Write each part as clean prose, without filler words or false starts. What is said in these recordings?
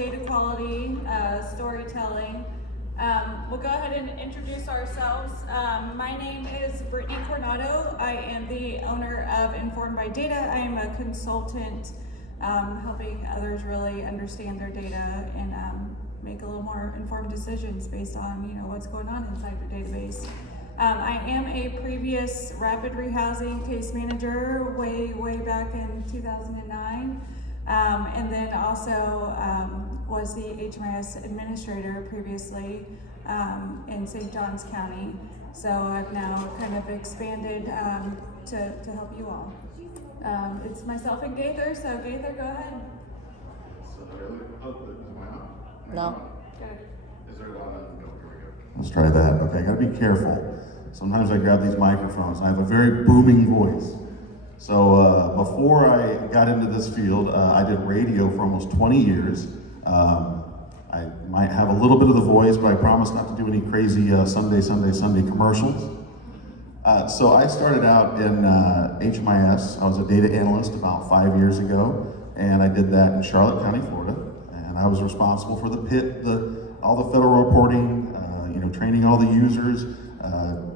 data quality, storytelling. We'll go ahead and introduce ourselves. My name is Brittany Coronado. I am the owner of Informed by Data. I am a consultant helping others really understand their data and make a little more informed decisions based on what's going on inside your database. I am a previous rapid rehousing case manager way back in 2009, and then also was the HMIS Administrator previously in St. Johns County. So I've now kind of expanded to help you all. It's myself and Gaither, so Gaither, go ahead. No. Is there one? No, here we go. Let's try that. Okay, I gotta be careful. Sometimes I grab these microphones and I have a very booming voice. So before I got into this field, I did radio for almost 20 years. I might have a little bit of the voice, but I promise not to do any crazy Sunday commercials. So I started out in HMIS. I was a data analyst about 5 years ago, and I did that in Charlotte County, Florida. And I was responsible for the PIT, all the federal reporting, training all the users,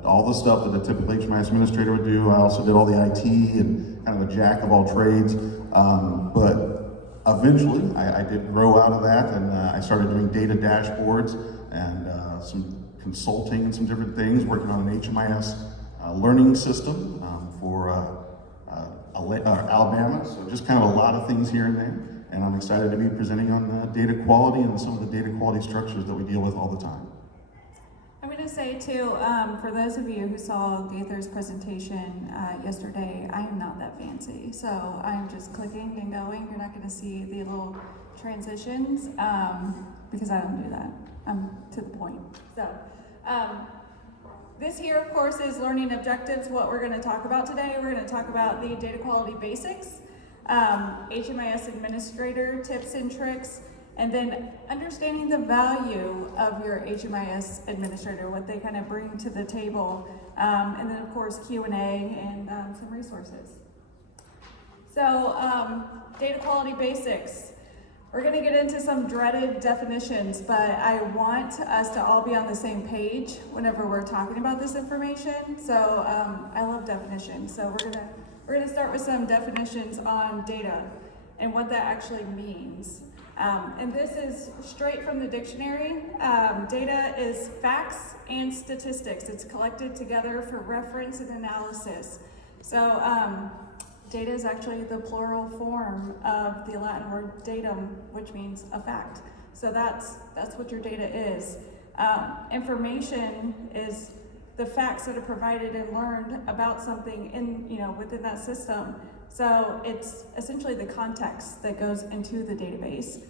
all the stuff that a typical HMIS administrator would do. I also did all the IT and kind of a jack of all trades. But eventually, I did grow out of that, and I started doing data dashboards and some consulting and some different things, working on an HMIS learning system for Alabama. So just kind of a lot of things here and there. And I'm excited to be presenting on data quality and some of the data quality structures that we deal with all the time. I'm going to say too, for those of you who saw Gaither's presentation yesterday, I am not that fancy. So I'm just clicking and going. You're not going to see the little transitions because I don't do that. I'm to the point. So this here, of course, is learning objectives. What we're going to talk about today, we're going to talk about the data quality basics, HMIS administrator tips and tricks, and then understanding the value of your HMIS administrator, what they kind of bring to the table, and then of course Q&A and some resources. So data quality basics. We're going to get into some dreaded definitions, but I want us to all be on the same page whenever we're talking about this information. So I love definitions. So we're gonna start with some definitions on data and what that actually means. And this is straight from the dictionary. Data is facts and statistics. It's collected together for reference and analysis. So data is actually the plural form of the Latin word datum, which means a fact. So that's what your data is. Information is the facts that are provided and learned about something within that system. So it's essentially the context that goes into the database.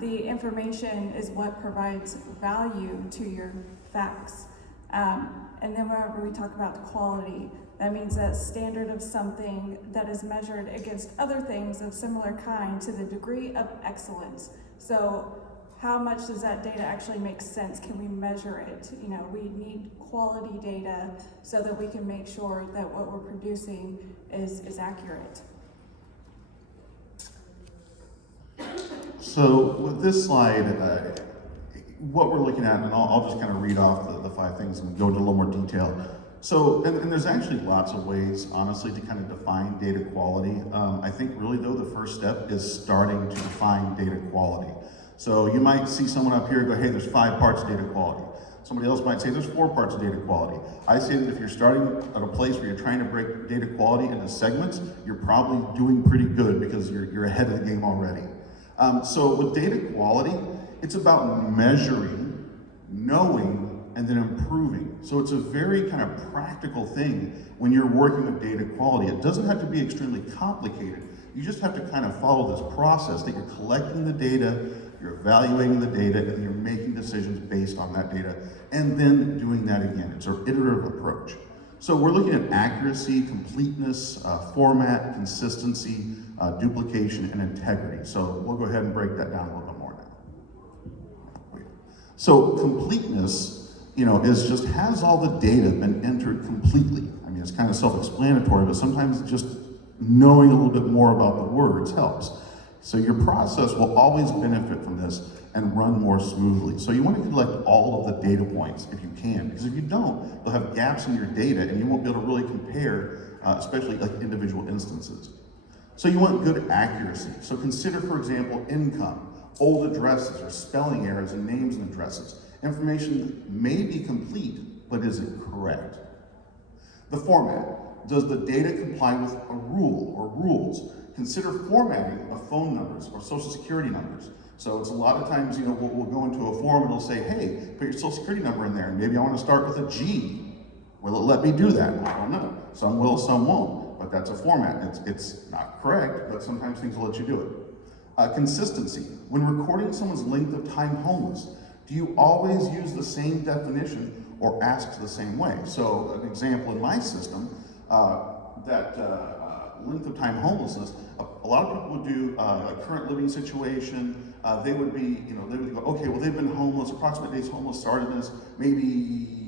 The information is what provides value to your facts. And then whenever we talk about quality, that means that standard of something that is measured against other things of similar kind to the degree of excellence. So how much does that data actually make sense? Can we measure it? We need quality data so that we can make sure that what we're producing is accurate. So with this slide, what we're looking at, and I'll just kind of read off the 5 things and go into a little more detail. So, and there's actually lots of ways, honestly, to kind of define data quality. I think really though, the first step is starting to define data quality. So you might see someone up here go, hey, there's 5 parts of data quality. Somebody else might say there's 4 parts of data quality. I say that if you're starting at a place where you're trying to break data quality into segments, you're probably doing pretty good because you're ahead of the game already. So with data quality, it's about measuring, knowing, and then improving. So it's a very kind of practical thing when you're working with data quality. It doesn't have to be extremely complicated. You just have to kind of follow this process that you're collecting the data, you're evaluating the data, and you're making decisions based on that data, and then doing that again. It's an iterative approach. So we're looking at accuracy, completeness, format, consistency, duplication, and integrity. So we'll go ahead and break that down a little bit more now. So completeness, is just, has all the data been entered completely? I mean, it's kind of self-explanatory, but sometimes just knowing a little bit more about the words helps. So your process will always benefit from this and run more smoothly. So you want to collect all of the data points if you can, because if you don't, you'll have gaps in your data and you won't be able to really compare, especially like individual instances. So you want good accuracy. So consider, for example, income, old addresses, or spelling errors in names and addresses. Information may be complete, but is it correct? The format. Does the data comply with a rule or rules? Consider formatting of phone numbers or social security numbers. So it's a lot of times, we'll go into a form and it'll say, hey, put your social security number in there, and maybe I want to start with a G. Will it let me do that? I don't know. Some will, some won't, but that's a format. It's not correct, but sometimes things will let you do it. Consistency. When recording someone's length of time homeless, do you always use the same definition or ask the same way? So an example in my system, length of time homelessness, a lot of people would do a current living situation. They would go, okay, well, they've been homeless, approximate days homeless started this maybe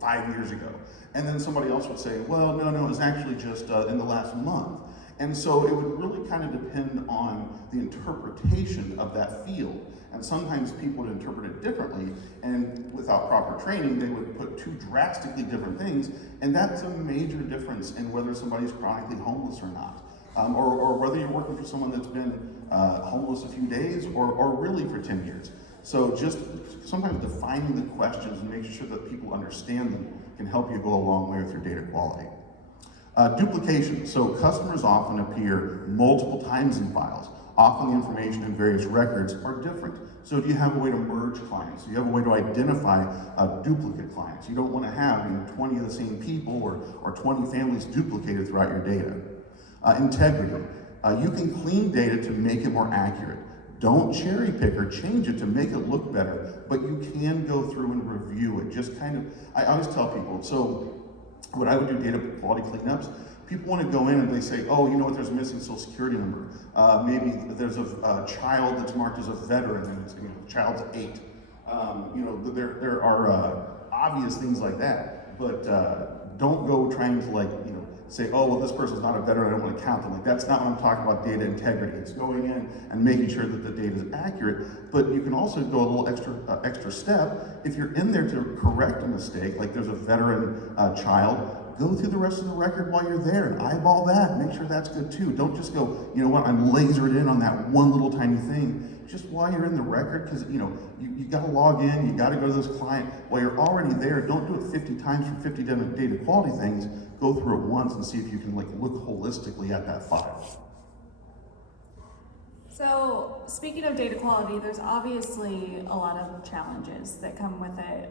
5 years ago. And then somebody else would say, well, no, it's actually just in the last month. And so it would really kind of depend on the interpretation of that field. And sometimes people would interpret it differently, and without proper training, they would put two drastically different things, and that's a major difference in whether somebody's chronically homeless or not. Or whether you're working for someone that's been homeless a few days or really for 10 years. So just sometimes defining the questions and making sure that people understand them can help you go a long way with your data quality. Duplication. So customers often appear multiple times in files. Often the information in various records are different. So do you have a way to merge clients? Do you have a way to identify duplicate clients? You don't want to have 20 of the same people or 20 families duplicated throughout your data. Integrity. You can clean data to make it more accurate. Don't cherry pick or change it to make it look better, but you can go through and review it. Just kind of, I always tell people, so when I would do data quality cleanups, people want to go in and they say, oh, you know what, there's a missing social security number. Maybe there's a child that's marked as a veteran and the child's 8. There are obvious things like that, but don't go trying to say, oh, well, this person's not a veteran, I don't want to count them. That's not what I'm talking about data integrity. It's going in and making sure that the data is accurate, but you can also go a little extra step. If you're in there to correct a mistake, like there's a veteran child, go through the rest of the record while you're there and eyeball that, make sure that's good too. Don't just go, you know what, I'm lasered in on that one little tiny thing. Just while you're in the record, because you gotta log in, you gotta go to this client. While you're already there, don't do it 50 times for 50 different data quality things. Go through it once and see if you can look holistically at that file. So speaking of data quality, there's obviously a lot of challenges that come with it.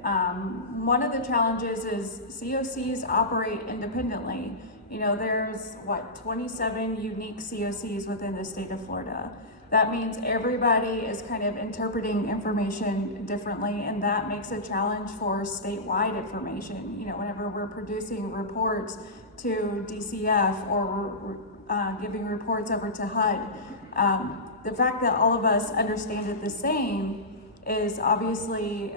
One of the challenges is COCs operate independently. There's 27 unique COCs within the state of Florida. That means everybody is kind of interpreting information differently, and that makes a challenge for statewide information. Whenever we're producing reports to DCF or we're giving reports over to HUD, the fact that all of us understand it the same is obviously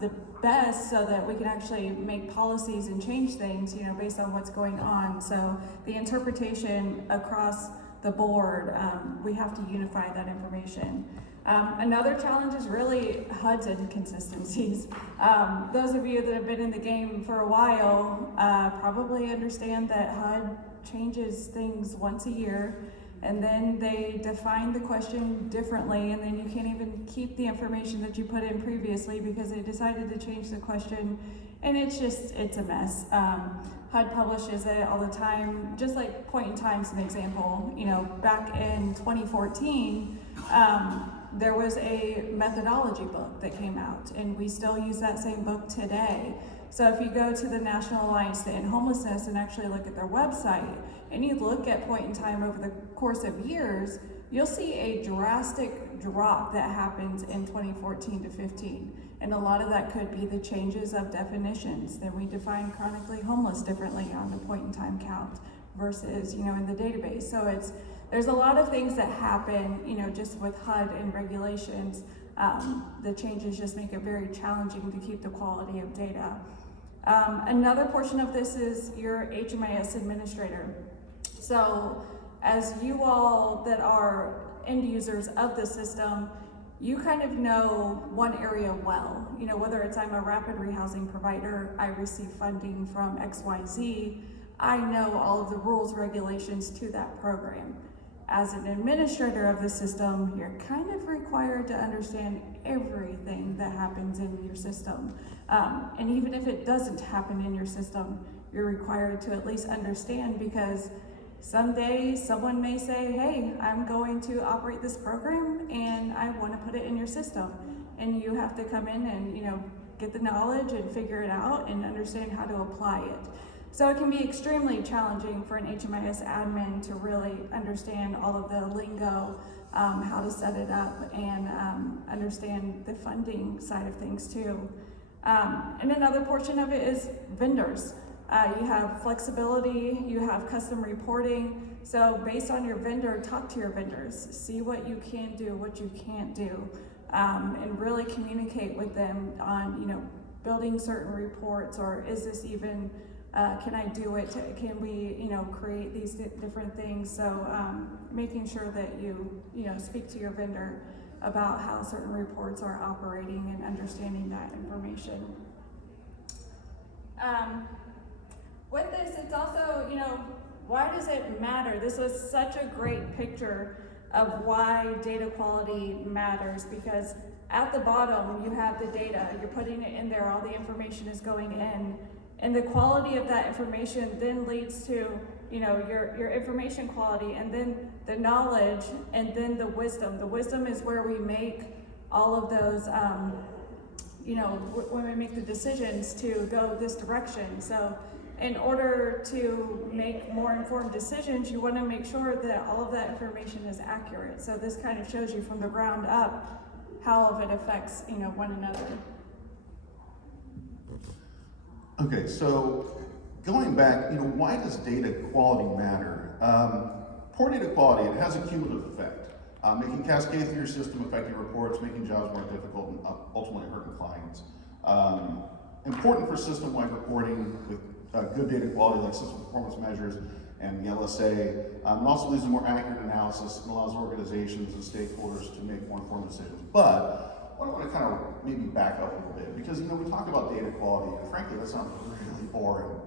the best, so that we can actually make policies and change things, based on what's going on. So the interpretation across the board, we have to unify that information. Another challenge is really HUD's inconsistencies. Those of you that have been in the game for a while probably understand that HUD changes things once a year, and then they define the question differently, and then you can't even keep the information that you put in previously because they decided to change the question, and it's a mess. HUD publishes it all the time, just like point in time is an example. Back in 2014, there was a methodology book that came out, and we still use that same book today. So if you go to the National Alliance to End Homelessness and actually look at their website, and you look at point in time over the course of years, you'll see a drastic drop that happens in 2014 to 15. And a lot of that could be the changes of definitions. Then we define chronically homeless differently on the point in time count versus, in the database. So there's a lot of things that happen, just with HUD and regulations. The changes just make it very challenging to keep the quality of data. Another portion of this is your HMIS administrator. So as you all that are end users of the system, you kind of know one area well. You know, whether it's I'm a rapid rehousing provider, I receive funding from XYZ, I know all of the rules, regulations to that program. As an administrator of the system, you're kind of required to understand everything that happens in your system. And even if it doesn't happen in your system, you're required to at least understand, because someday someone may say, hey, I'm going to operate this program and I want to put it in your system. And you have to come in and, you know, get the knowledge and figure it out and understand how to apply it. So it can be extremely challenging for an HMIS admin to really understand all of the lingo, how to set it up, and understand the funding side of things too. And another portion of it is vendors. You have flexibility, you have custom reporting. So based on your vendor, talk to your vendors, see what you can do, what you can't do, and really communicate with them on, you know, building certain reports, or is this even, can I do it? Can we, you know, create these different things? So making sure that you know, speak to your vendor about how certain reports are operating and understanding that information. With this, it's also, you know, why does it matter? This was such a great picture of why data quality matters, because at the bottom you have the data, you're putting it in there, all the information is going in, and the quality of that information then leads to, you know, your information quality, and then the knowledge, and then the wisdom. The wisdom is where we make all of those, you know, when we make the decisions to go this direction. So in order to make more informed decisions, you want to make sure that all of that information is accurate. So this kind of shows you from the ground up how all of it affects, you know, one another. Okay, so going back, you know, why does data quality matter? Poor data quality, it has a cumulative effect. Making cascade through your system, affecting reports, making jobs more difficult, and ultimately hurting clients. Important for system-wide reporting with good data quality, like system performance measures and the LSA. It also leads to more accurate analysis and allows organizations and stakeholders to make more informed decisions. But I want to kind of maybe back up a little bit, because, you know, we talk about data quality, and frankly, that sounds really boring.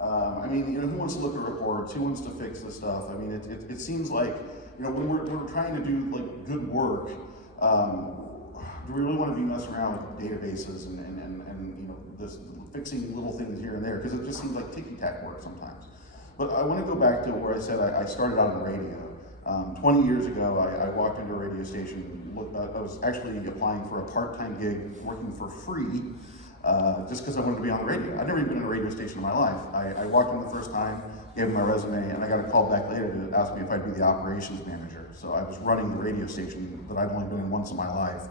I mean, you know, who wants to look at reports? Who wants to fix this stuff? I mean, it seems like, you know, when we're trying to do like good work, do we really want to be messing around with databases and you know, this fixing little things here and there? Because it just seems like ticky-tack work sometimes. But I want to go back to where I said I started out in radio. 20 years ago, I walked into a radio station. I was actually applying for a part-time gig, working for free, just because I wanted to be on the radio. I'd never even been in a radio station in my life. I walked in the first time, gave them my resume, and I got a call back later to ask me if I'd be the operations manager. So I was running the radio station that I'd only been in once in my life.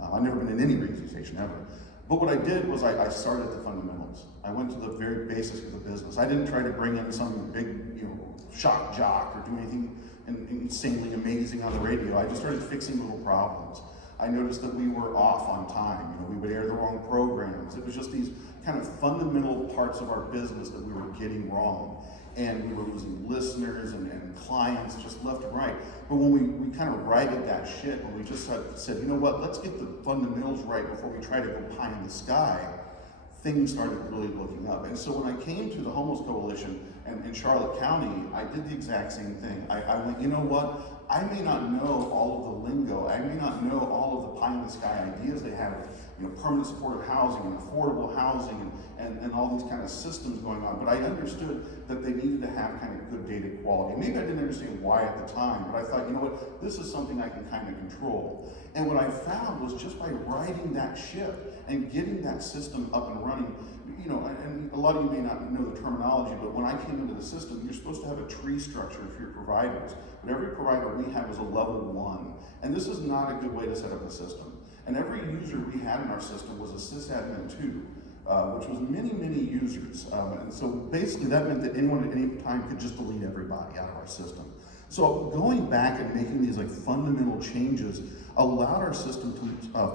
I've never been in any radio station ever. But what I did was I started at the fundamentals. I went to the very basics of the business. I didn't try to bring in some big, you know, shock jock or do anything insanely amazing on the radio. I just started fixing little problems. I noticed that we were off on time. You know, we would air the wrong programs. It was just these kind of fundamental parts of our business that we were getting wrong. And we were losing listeners and clients just left and right. But when we kind of righted that ship, when we just said, you know what, let's get the fundamentals right before we try to go pie in the sky, things started really looking up. And so when I came to the Homeless Coalition in Charlotte County, I did the exact same thing. I went, you know what, I may not know all of the lingo, I may not know all of the pie in the sky ideas they have, you know, permanent supportive housing and affordable housing and all these kind of systems going on, but I understood that they needed to have kind of good data quality. Maybe I didn't understand why at the time, but I thought, you know what, this is something I can kind of control. And what I found was just by riding that ship and getting that system up and running, you know, and a lot of you may not know the terminology, but when I came into the system, you're supposed to have a tree structure for your providers. But every provider we have is a level 1. And this is not a good way to set up a system. And every user we had in our system was a sysadmin 2, which was many, many users. And so basically that meant that anyone at any time could just delete everybody out of our system. So going back and making these like fundamental changes allowed our system to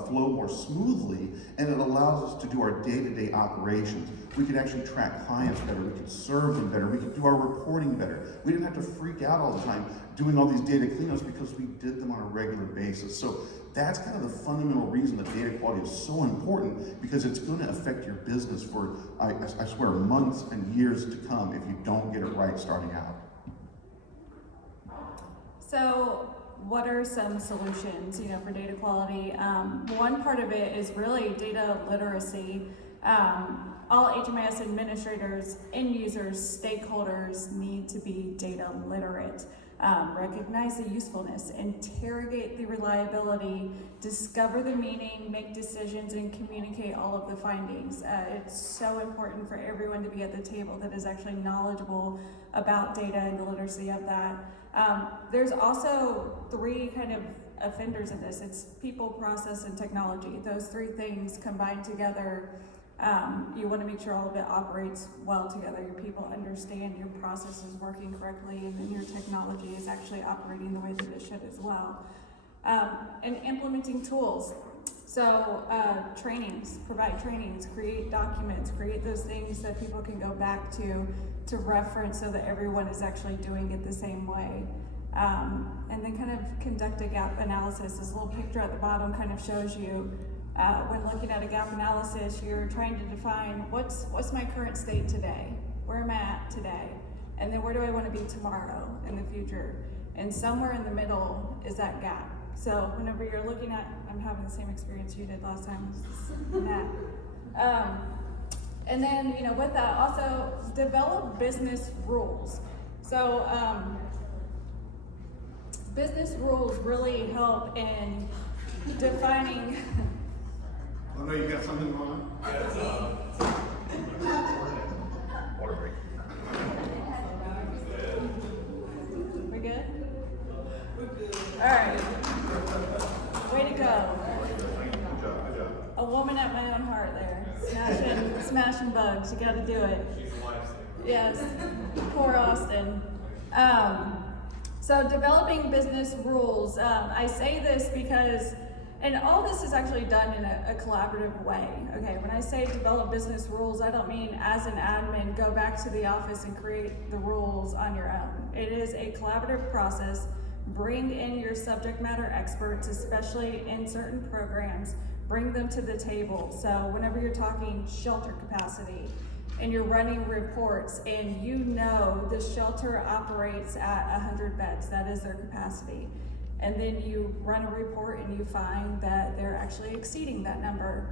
flow more smoothly, and it allows us to do our day-to-day operations. We could actually track clients better, we could serve them better, we could do our reporting better. We didn't have to freak out all the time doing all these data cleanups because we did them on a regular basis. So that's kind of the fundamental reason that data quality is so important, because it's going to affect your business for, I swear, months and years to come if you don't get it right starting out. So what are some solutions, for data quality? One part of it is really data literacy. All HMIS administrators, end users, stakeholders need to be data literate. Recognize the usefulness, interrogate the reliability, discover the meaning, make decisions, and communicate all of the findings. It's so important for everyone to be at the table that is actually knowledgeable about data and the literacy of that. There's also three kind of offenders in this. It's people, process, and technology. Those three things combined together. You want to make sure all of it operates well together. Your people understand your process is working correctly, and then your technology is actually operating the way that it should as well. And implementing tools. So trainings, provide trainings, create documents, create those things that people can go back to reference so that everyone is actually doing it the same way. And then kind of conduct a gap analysis. This little picture at the bottom kind of shows you when looking at a gap analysis, you're trying to define what's my current state today, where am I at today, and then where do I want to be tomorrow in the future, and somewhere in the middle is that gap. So whenever you're looking at, I'm having the same experience you did last time, and then with that also develop business rules. So business rules really help in defining. Oh no, you got something on? Water break. We're good? All right. Way to go. Good job. A woman at my own heart there. Smashing bugs. You gotta do it. Yes. Poor Austin. So developing business rules. I say this because, and all this is actually done in a collaborative way. Okay, when I say develop business rules, I don't mean as an admin go back to the office and create the rules on your own. It is a collaborative process. Bring in your subject matter experts, especially in certain programs. Bring them to the table. So whenever you're talking shelter capacity and you're running reports and the shelter operates at 100 beds, that is their capacity. And then you run a report and you find that they're actually exceeding that number,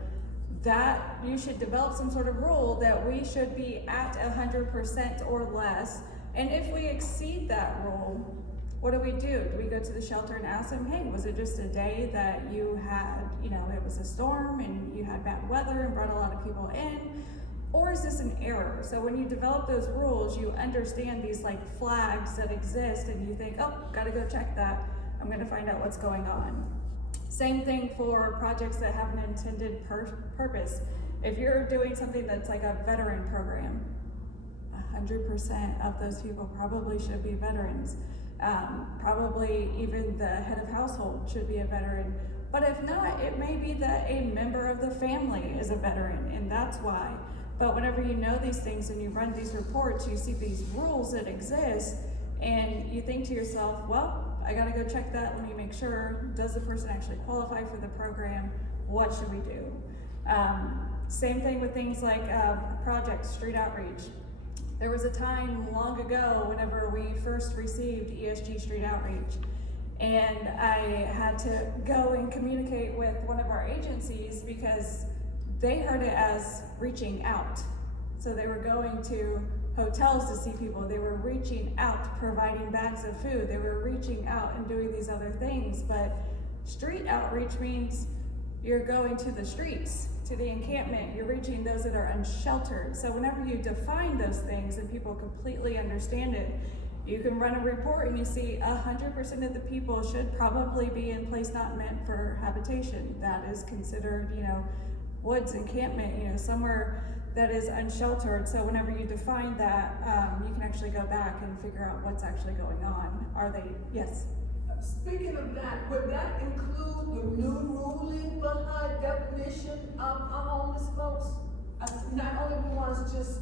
that you should develop some sort of rule that we should be at 100% or less. And if we exceed that rule, what do? Do we go to the shelter and ask them, hey, was it just a day that you had, it was a storm and you had bad weather and brought a lot of people in? Or is this an error? So when you develop those rules, you understand these like flags that exist and you think, oh, gotta go check that. I'm gonna find out what's going on. Same thing for projects that have an intended purpose. If you're doing something that's like a veteran program, 100% of those people probably should be veterans. Probably even the head of household should be a veteran. But if not, it may be that a member of the family is a veteran, and that's why. But whenever you know these things and you run these reports, you see these rules that exist, and you think to yourself, well, I gotta go check that, let me make sure, does the person actually qualify for the program? What should we do? Same thing with things like projects, street outreach. There was a time long ago whenever we first received ESG Street Outreach, and I had to go and communicate with one of our agencies because they heard it as reaching out. So they were going to hotels to see people, they were reaching out, providing bags of food, they were reaching out and doing these other things. But street outreach means you're going to the streets, to the encampment, you're reaching those that are unsheltered. So whenever you define those things and people completely understand it, you can run a report and you see 100% of the people should probably be in place not meant for habitation. That is considered, woods, encampment, somewhere that is unsheltered. So whenever you define that, you can actually go back and figure out what's actually going on. Are they, yes? Speaking of that, would that include the new ruling behind definition of homeless folks? Not only the ones just,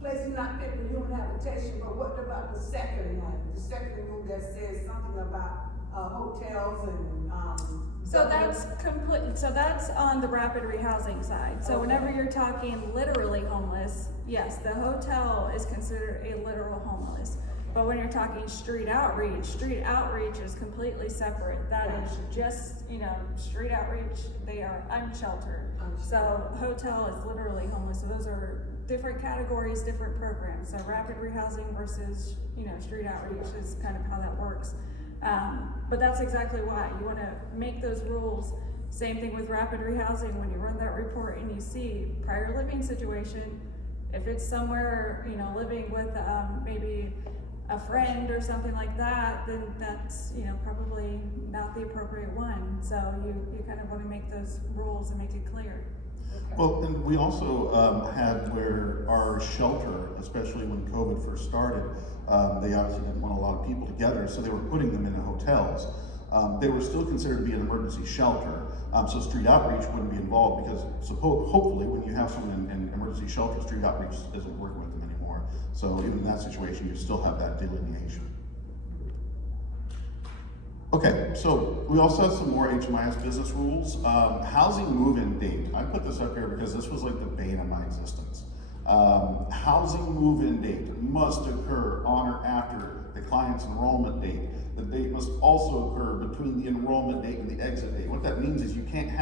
places not fit for human habitation, but what about the second one? The second rule that says something about, hotels and, So that's complete. So that's on the rapid rehousing side. So whenever you're talking literally homeless, yes, the hotel is considered a literal homeless. But when you're talking street outreach is completely separate. That is just, street outreach. They are unsheltered. So hotel is literally homeless. So those are different categories, different programs. So rapid rehousing versus, street outreach is kind of how that works. But that's exactly why you want to make those rules. Same thing with rapid rehousing. When you run that report and you see prior living situation, if it's somewhere, living with maybe a friend or something like that, then that's, probably not the appropriate one. So you kind of want to make those rules and make it clear. Well, and we also had where our shelter, especially when COVID first started, they obviously didn't want a lot of people together, so they were putting them in the hotels. They were still considered to be an emergency shelter, so street outreach wouldn't be involved because hopefully when you have someone in emergency shelter, street outreach isn't working with them anymore. So even in that situation, you still have that delineation. Okay, so we also have some more HMIS business rules. Housing move-in date. I put this up here because this was like the bane of my existence. Housing move-in date must occur on or after the client's enrollment date. The date must also occur between the enrollment date and the exit date. What that means is you can't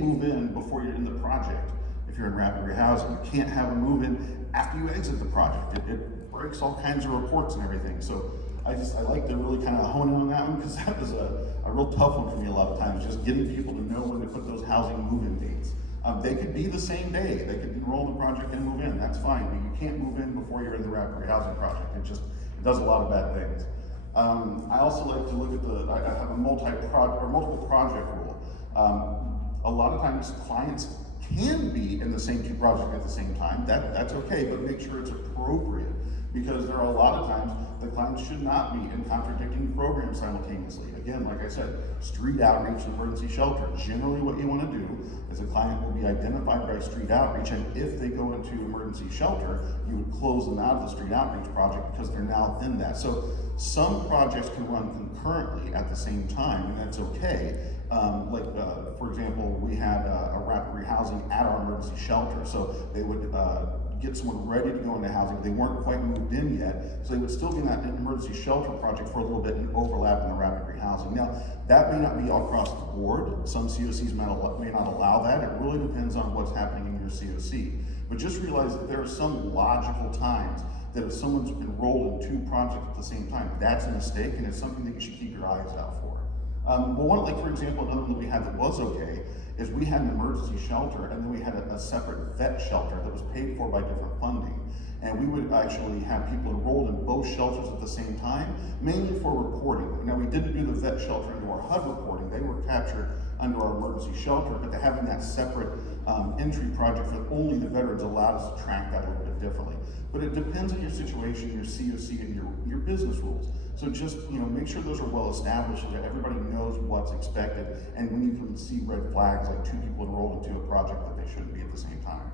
move in before you're in the project. If you're in rapid rehousing, you can't have a move-in after you exit the project. It breaks all kinds of reports and everything. So I like to really kind of hone in on that one because that was a real tough one for me a lot of times, just getting people to know when to put those housing move-in dates. They could be the same day. They could enroll in the project and move in. That's fine, but you can't move in before you're in the rapid rehousing project. It does a lot of bad things. I also like to look at I have a multiple project rule. A lot of times clients can be in the same two projects at the same time. That's okay, but make sure it's appropriate because there are a lot of times the clients should not be in contradicting programs simultaneously. Again, like I said, street outreach and emergency shelter. Generally what you want to do is a client will be identified by street outreach, and if they go into emergency shelter, you would close them out of the street outreach project because they're now in that. So some projects can run concurrently at the same time, and that's okay. For example, we had a rapid rehousing at our emergency shelter. So they would get someone ready to go into housing. They weren't quite moved in yet, so they would still be in that emergency shelter project for a little bit and overlap in the rapid rehousing. Now, that may not be all across the board. Some COCs may not allow that. It really depends on what's happening in your COC. But just realize that there are some logical times that if someone's enrolled in two projects at the same time, that's a mistake, and it's something that you should keep your eyes out for. For example, another one that we had that was okay is we had an emergency shelter, and then we had a separate vet shelter that was paid for by different funding. And we would actually have people enrolled in both shelters at the same time, mainly for reporting. Now, we didn't do the vet shelter into our HUD reporting. They were captured under our emergency shelter, but having that separate entry project for only the veterans allowed us to track that a little bit differently. But it depends on your situation, your COC, and your business rules. So just make sure those are well established so that everybody knows what's expected, and when you can see red flags like two people enrolled into a project that they shouldn't be at the same time.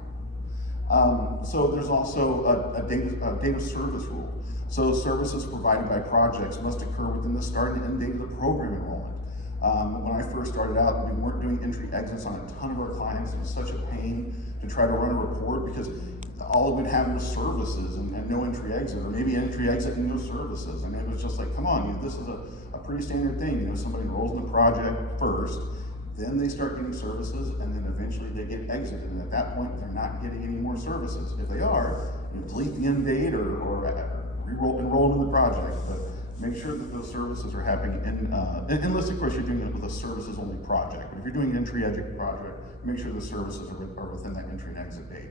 So there's also a date of service rule. So services provided by projects must occur within the start and end date of the program enrollment. When I first started out, we weren't doing entry exits on a ton of our clients. It was such a pain to try to run a report because all it would have was services and no entry exit, or maybe entry exit and no services. And it was just like, come on, this is a pretty standard thing. Somebody enrolls in the project first, then they start getting services, and then eventually they get exited. And at that point, they're not getting any more services. If they are, delete the end date or enroll in the project. But make sure that those services are happening unless of course you're doing it with a services only project. But if you're doing an entry exit project, make sure the services are within that entry and exit date.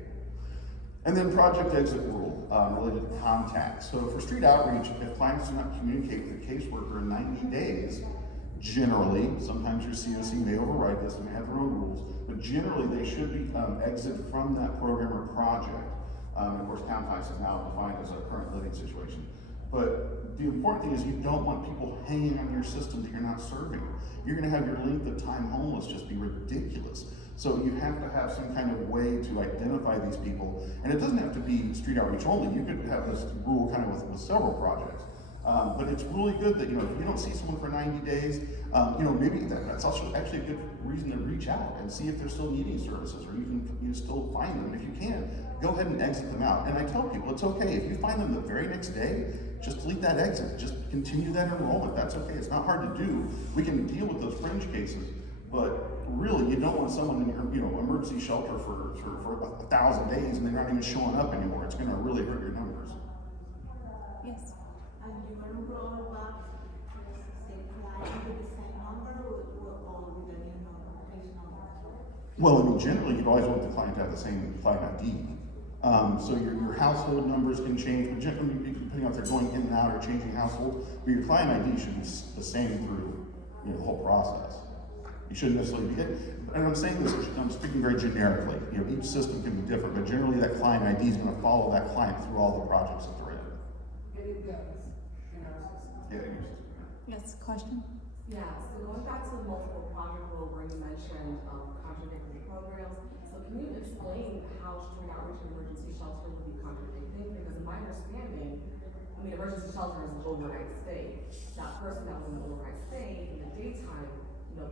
And then project exit rule related to contacts. So for street outreach, if clients do not communicate with the caseworker in 90 days, Generally, sometimes your COC may override this and may have their own rules, but generally they should be exit from that program or project. Of course, town types is now defined as a current living situation. But the important thing is you don't want people hanging on your system that you're not serving. You're gonna have your length of time homeless just be ridiculous. So you have to have some kind of way to identify these people, and it doesn't have to be street outreach only. You could have this rule kind of with several projects. But it's really good that, if you don't see someone for 90 days, maybe that's also actually a good reason to reach out and see if they're still needing services, or you can still find them. If you can, go ahead and exit them out. And I tell people, it's okay. If you find them the very next day, just delete that exit. Just continue that enrollment. That's okay. It's not hard to do. We can deal with those fringe cases, but really, you don't want someone in your emergency shelter for 1,000 days and they're not even showing up anymore. It's going to really hurt your numbers. Yes. And you're going to roll back the client with the same number or with a new number, case number? Well, generally, you'd always want the client to have the same client ID. So your household numbers can change, but generally, depending on if they're going in and out or changing household, but your client ID should be the same through the whole process. You shouldn't necessarily be it. And I'm saying this, I'm speaking very generically. Each system can be different, but generally that client ID is going to follow that client through all the projects that they're in. And it does in our system. Yeah, in your system. Yes, question? Yeah, so going back to the multiple project rule where you mentioned contradictory programs, so can you explain how street outreach and emergency shelter would be contradicting? Because in my understanding, emergency shelter is an overnight stay. That person that was in an overnight stay in the daytime,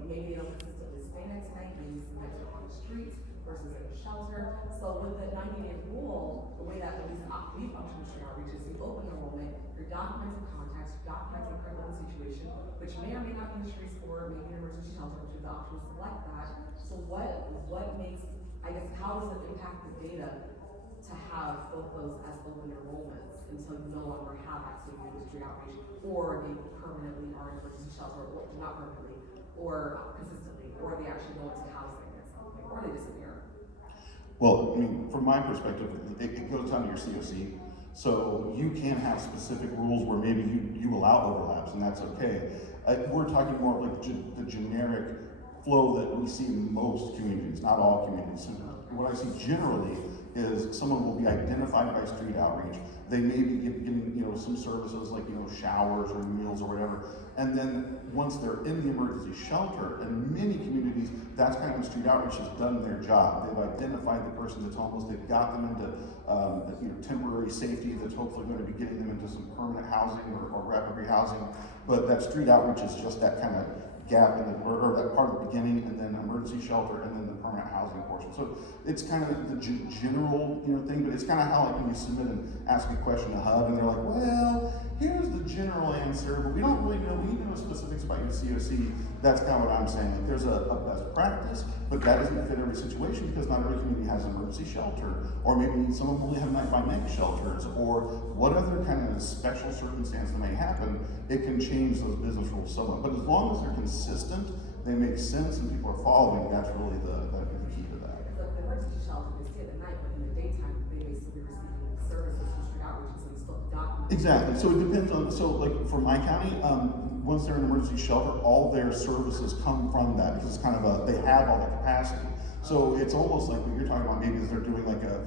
maybe they don't consistently stay next night, maybe sometimes they're on the streets versus in a shelter. So with the 90-day rule, the way that at least we function with street outreach is you open enrollment, your documented contacts, your documented current living situation, which may or may not be in the streets or maybe an emergency shelter, which is the option to select that. So what makes, how does it impact the data to have both those as open enrollments until you no longer have activity with street outreach, or they permanently are in emergency shelter, or not permanently, or consistently, or they actually go into housing at some point, or they disappear? Well, from my perspective, it goes down to your COC. So you can have specific rules where maybe you allow overlaps, and that's okay. We're talking more like the generic flow that we see in most communities, not all communities. What I see generally is someone will be identified by street outreach. They may be getting some services like showers or meals or whatever, and then once they're in the emergency shelter, in many communities, that's kind of when street outreach has done their job. They've identified the person that's homeless. They've got them into temporary safety that's hopefully going to be getting them into some permanent housing or rapid rehousing. But that street outreach is just that kind of gap in or that part of the beginning, and then emergency shelter, and then the permanent housing portion. So it's kind of the general thing, but it's kind of how when you submit and ask a question to HUD, and they're like, well, here's the general answer, but we don't really know. We need to know specifics about your COC. That's kind of what I'm saying. Like, there's a best practice, but that doesn't fit every situation because not every community has an emergency shelter, or maybe some of them only have night-by-night shelters, or what other kind of special circumstance that may happen. It can change those business rules somewhat, but as long as they're consistent, they make sense, and people are following. That's really the key to that. Because the emergency shelter, they stay at night, but in the daytime, they may still be receiving services from street outreach, so they still document. Exactly. So it depends on. So like for my county, once they're in emergency shelter, all their services come from that because it's kind of they have all the capacity. So it's almost like what you're talking about. Maybe they're doing like a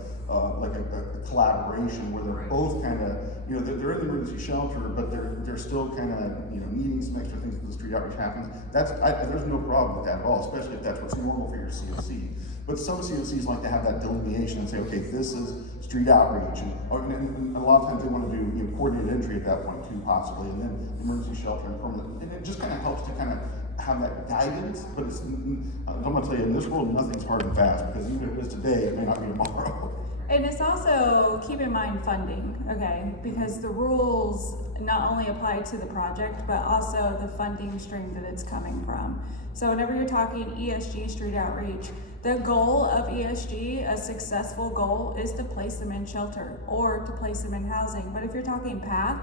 collaboration where they're both kind of they're in the emergency shelter, but they're still kind of needing some extra things if the street outreach happens. There's no problem with that at all, especially if that's what's normal for your COC. But some COCs like to have that delineation and say, okay, this is street outreach, and a lot of times they want to do coordinated entry at that point too, possibly, and then emergency shelter and permanent, and it just kind of helps to kind of have that guidance. But I'm going to tell you, in this world, nothing's hard and fast, because even if it is today, it may not be tomorrow. And it's also, keep in mind funding, okay? Because the rules not only apply to the project, but also the funding stream that it's coming from. So whenever you're talking ESG street outreach, the goal of ESG, a successful goal, is to place them in shelter or to place them in housing. But if you're talking PATH,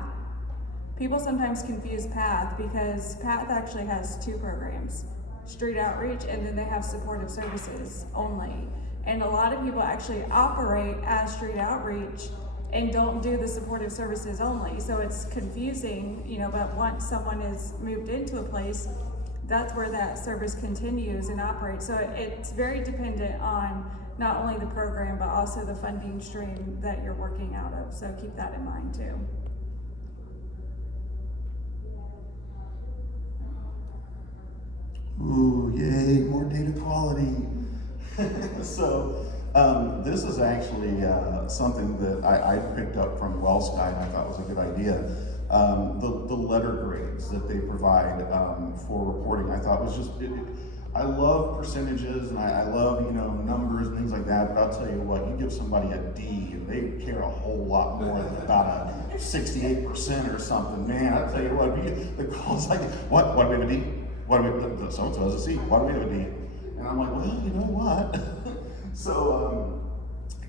people sometimes confuse PATH because PATH actually has two programs, street outreach, and then they have supportive services only. And a lot of people actually operate as street outreach and don't do the supportive services only. So it's confusing, but once someone is moved into a place, that's where that service continues and operates. So it's very dependent on not only the program, but also the funding stream that you're working out of. So keep that in mind too. Ooh, yay, more data quality. So this is actually something that I picked up from WellSky and I thought was a good idea. The letter grades that they provide for reporting, I thought was just, I love percentages and I love, numbers and things like that, but I'll tell you what, you give somebody a D and they care a whole lot more than about a 68% or something. Man, I'll tell you what, the call's like, what do we have a D? What do we, so-and-so has a C, why do we have a D? And I'm like, well, you know what? So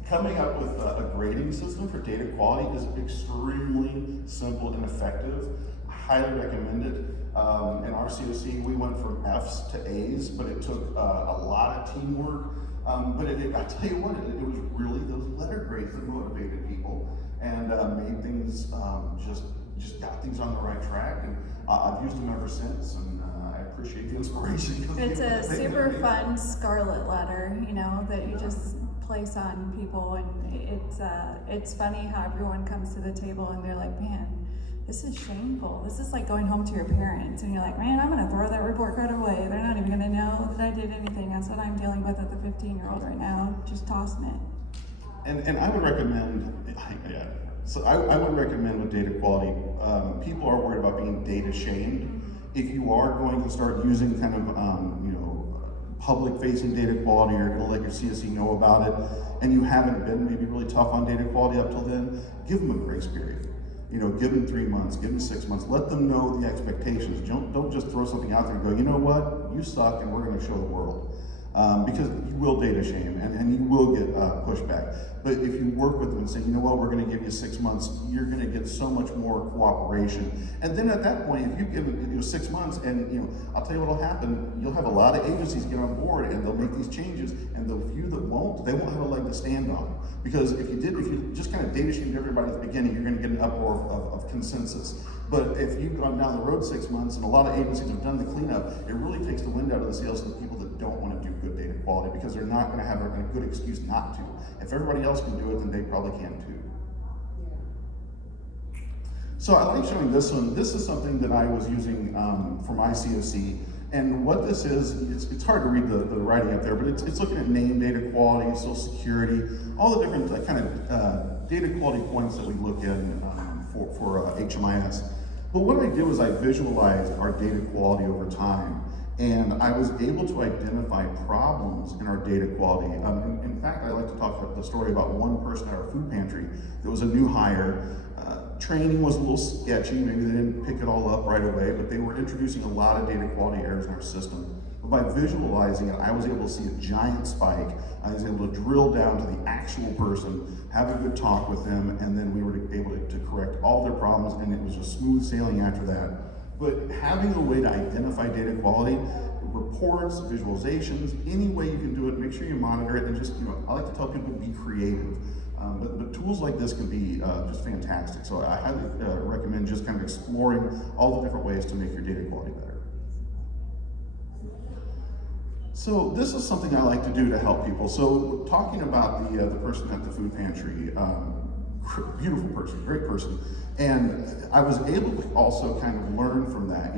coming up with a grading system for data quality is extremely simple and effective. I highly recommend it. In our COC, we went from F's to A's, but it took a lot of teamwork. But I tell you what, it was really those letter grades that motivated people and made things, just got things on the right track. And I've used them ever since, and I appreciate the inspiration. It's a super fun scarlet letter, that you just place on people, and it's funny how everyone comes to the table and they're like, man, this is shameful. This is like going home to your parents, and you're like, man, I'm gonna throw that report card away. They're not even gonna know that I did anything. That's what I'm dealing with at the 15-year-old right now, just tossing it. And I would recommend, I would recommend with data quality, people are worried about being data shamed. If you are going to start using kind of, public-facing data quality, you're going to let your CSE know about it, and you haven't been maybe really tough on data quality up till then, give them a grace period. Give them 3 months, give them 6 months, let them know the expectations. Don't just throw something out there and go, you know what, you suck and we're going to show the world. Because you will data shame and you will get pushback. But if you work with them and say, you know what, we're going to give you 6 months, you're going to get so much more cooperation. And then at that point, if you give it 6 months, and I'll tell you what will happen, you'll have a lot of agencies get on board and they'll make these changes, and the few that won't, they won't have a leg to stand on. Because if you just kind of data shamed everybody at the beginning, you're going to get an uproar of consensus. But if you've gone down the road 6 months and a lot of agencies have done the cleanup, it really takes the wind out of the sails of the people that don't want to do good data quality, because they're not going to have a good excuse not to. If everybody else can do it, then they probably can too. So I like showing this one. This is something that I was using for my COC. And what this is, it's hard to read the writing up there, but it's looking at name data quality, social security, all the different kind of data quality points that we look in for HMIS. But what I did was I visualized our data quality over time, and I was able to identify problems in our data quality. In fact, I like to talk about the story about one person at our food pantry that was a new hire. Training was a little sketchy, maybe they didn't pick it all up right away, but they were introducing a lot of data quality errors in our system. But by visualizing it, I was able to see a giant spike. I was able to drill down to the actual person, have a good talk with them, and then we were able to correct all their problems, and it was just smooth sailing after that. But having a way to identify data quality, reports, visualizations, any way you can do it, make sure you monitor it, and just, I like to tell people to be creative. But tools like this can be just fantastic. So I highly recommend just kind of exploring all the different ways to make your data quality better. So this is something I like to do to help people. So talking about the person at the food pantry, beautiful person, great person. And I was able to also kind of learn from that,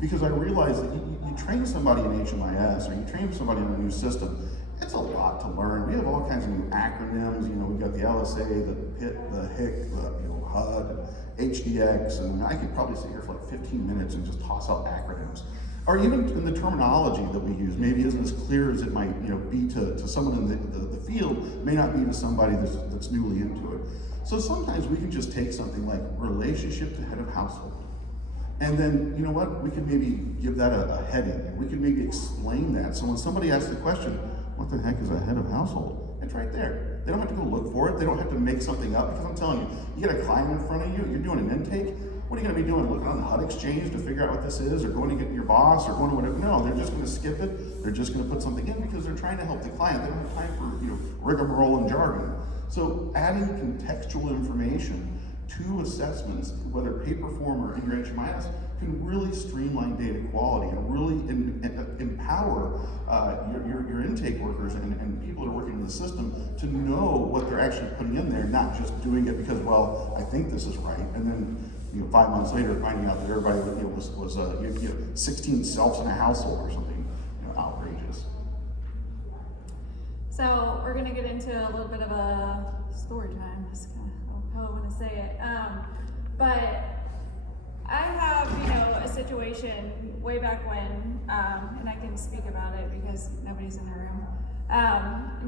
because I realized that you train somebody in HMIS or you train somebody in a new system, it's a lot to learn. We have all kinds of new acronyms. We've got the LSA, the PIT, the HIC, the HUD, HDX, and I could probably sit here for like 15 minutes and just toss out acronyms. Or even in the terminology that we use, maybe isn't as clear as it might be to someone in the field, may not be to somebody that's newly into it. So sometimes we can just take something like relationship to head of household. And then, you know what, we could maybe give that a heading. We could maybe explain that. So when somebody asks the question, what the heck is a head of household? It's right there. They don't have to go look for it. They don't have to make something up, because I'm telling you, you get a client in front of you, you're doing an intake, what are you gonna be doing? Looking on the HUD exchange to figure out what this is, or going to get your boss, or going to whatever? No, they're just gonna skip it. They're just gonna put something in because they're trying to help the client. They don't have time for rigmarole and jargon. So adding contextual information to assessments, whether paper form or in your HMIS, can really streamline data quality and really empower your intake workers and people that are working in the system to know what they're actually putting in there, not just doing it because, well, I think this is right, and then 5 months later finding out that everybody was 16 selves in a household or something outrageous. So we're gonna get into a little bit of a story time. That's kind of how I want to say it. But I have, a situation way back when, and I can speak about it because nobody's in the room.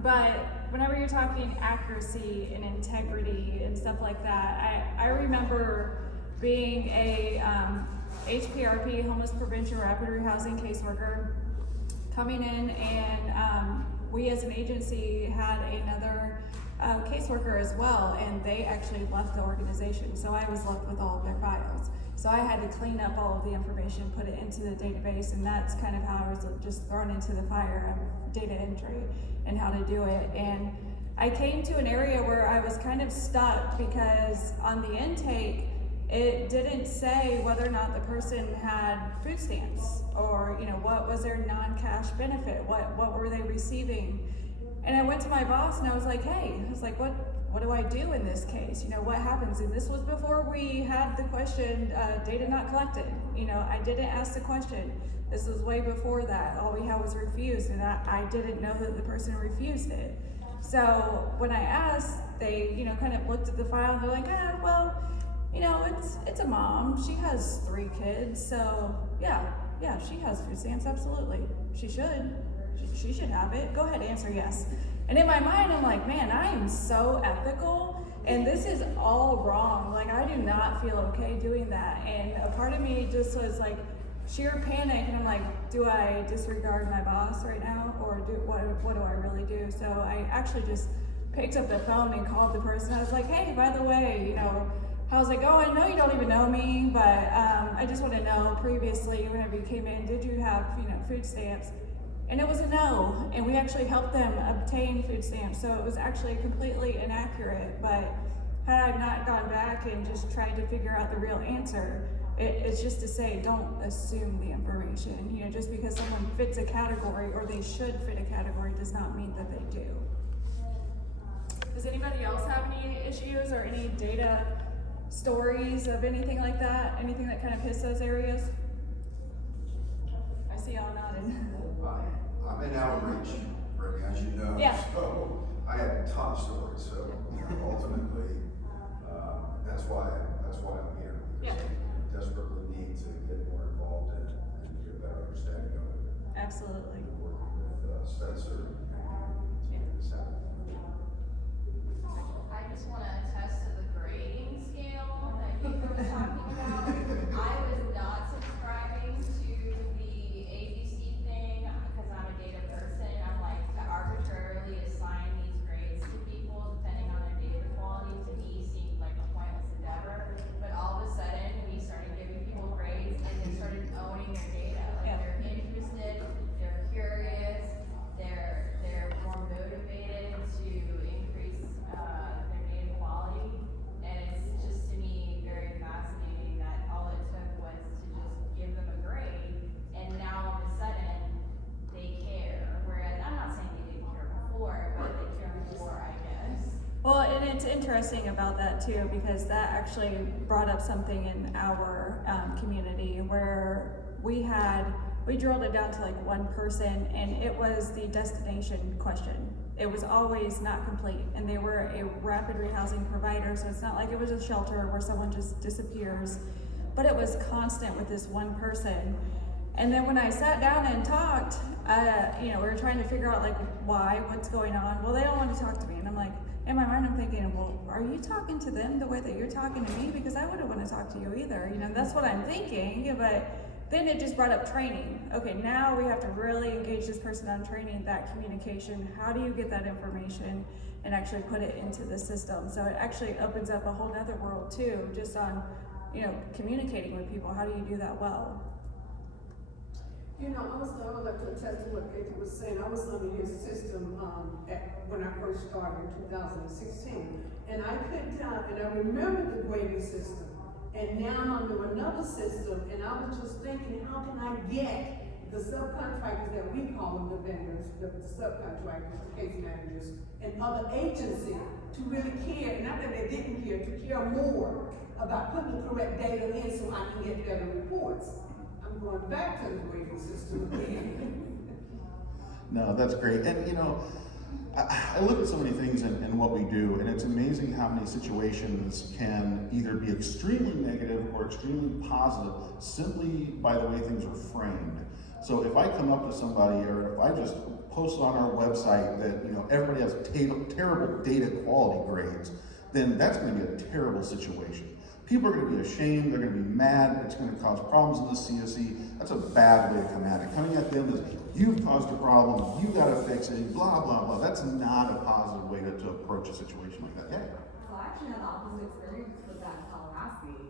But whenever you're talking accuracy and integrity and stuff like that, I remember being a HPRP, Homeless Prevention Rapid Rehousing caseworker, coming in, and we as an agency had another caseworker as well, and they actually left the organization. So I was left with all of their files. So I had to clean up all of the information, put it into the database, and that's kind of how I was just thrown into the fire of data entry and how to do it. And I came to an area where I was kind of stuck because on the intake, it didn't say whether or not the person had food stamps or, what was their non-cash benefit, what were they receiving. And I went to my boss and I was like, hey, what do I do in this case? What happens? And this was before we had the question, data not collected. I didn't ask the question. This was way before that. All we had was refused, and I didn't know that the person refused it. So when I asked, they, kind of looked at the file and they're like, well, it's a mom. She has 3 kids, so yeah, she has food stamps, absolutely. She should. She should have it. Go ahead, answer yes. And in my mind, I'm like, man, I am so ethical, and this is all wrong. Like, I do not feel okay doing that. And a part of me just was like sheer panic, and I'm like, do I disregard my boss right now, or what do I really do? So I actually just picked up the phone and called the person. I was like, hey, by the way, how's it going? I know you don't even know me, but I just want to know, previously, whenever you came in, did you have, food stamps? And it was a no, and we actually helped them obtain food stamps, so it was actually completely inaccurate. But had I not gone back and just tried to figure out the real answer, it's just to say, don't assume the information. Just because someone fits a category, or they should fit a category, does not mean that they do. Does anybody else have any issues or any data stories of anything like that? Anything that kind of hits those areas? I see y'all nodding. I'm in outreach, Brittany, as you know. Yeah. So I have a ton of stories. So ultimately, that's why I'm here. Yeah. I desperately need to get more involved in it and get a better understanding of it. Absolutely. Working with Spencer to make this happen. I just want to attest to the grading scale that you were talking about. I was not subscribing to the ABC thing because I'm a data person. I'm like, to arbitrarily assign these grades to people depending on their data quality, to me seemed like a pointless endeavor. But all of a sudden, we started giving people grades and they started owning their data. Like, they're interested, they're curious, they're more motivated to increase their data quality. And it's just, to me, very fascinating that all it took was to just give them a grade, and now all of a sudden they care. Whereas I'm not saying they didn't care before, but they care more, I guess. Well, and it's interesting about that too, because that actually brought up something in our community where we drilled it down to like one person, and it was the destination question. It was always not complete, and they were a rapid rehousing provider, so it's not like it was a shelter where someone just disappears, but it was constant with this one person. And then when I sat down and talked, we were trying to figure out like what's going on. Well, they don't want to talk to me, and I'm like, in my mind, I'm thinking, well, are you talking to them the way that you're talking to me? Because I wouldn't want to talk to you either. That's what I'm thinking. But then it just brought up training. Okay, now we have to really engage this person on training, that communication. How do you get that information and actually put it into the system? So it actually opens up a whole other world too, just on, communicating with people. How do you do that well? I would like to attest to what Gaither was saying. I was under his system when I first started in 2016, and I remember the grading system. And now I'm under another system, and I was just thinking, how can I get the subcontractors that we call them, the vendors, the subcontractors, the case managers, and other agencies to really care, not that they didn't care, to care more about putting the correct data in so I can get better reports. I'm going back to the grading system again. No, that's great. And you know, I look at so many things in what we do, and it's amazing how many situations can either be extremely negative or extremely positive simply by the way things are framed. So if I come up to somebody, or if I just post on our website that, you know, everybody has terrible data quality grades, then that's going to be a terrible situation. People are going to be ashamed, they're going to be mad, it's going to cause problems in the CSE. That's a bad way to come at it. Coming at them as, you've caused a problem, you got to fix it, blah, blah, blah. That's not a positive way to approach a situation like that. Yeah. So I actually had the opposite experience with that in Tallahassee.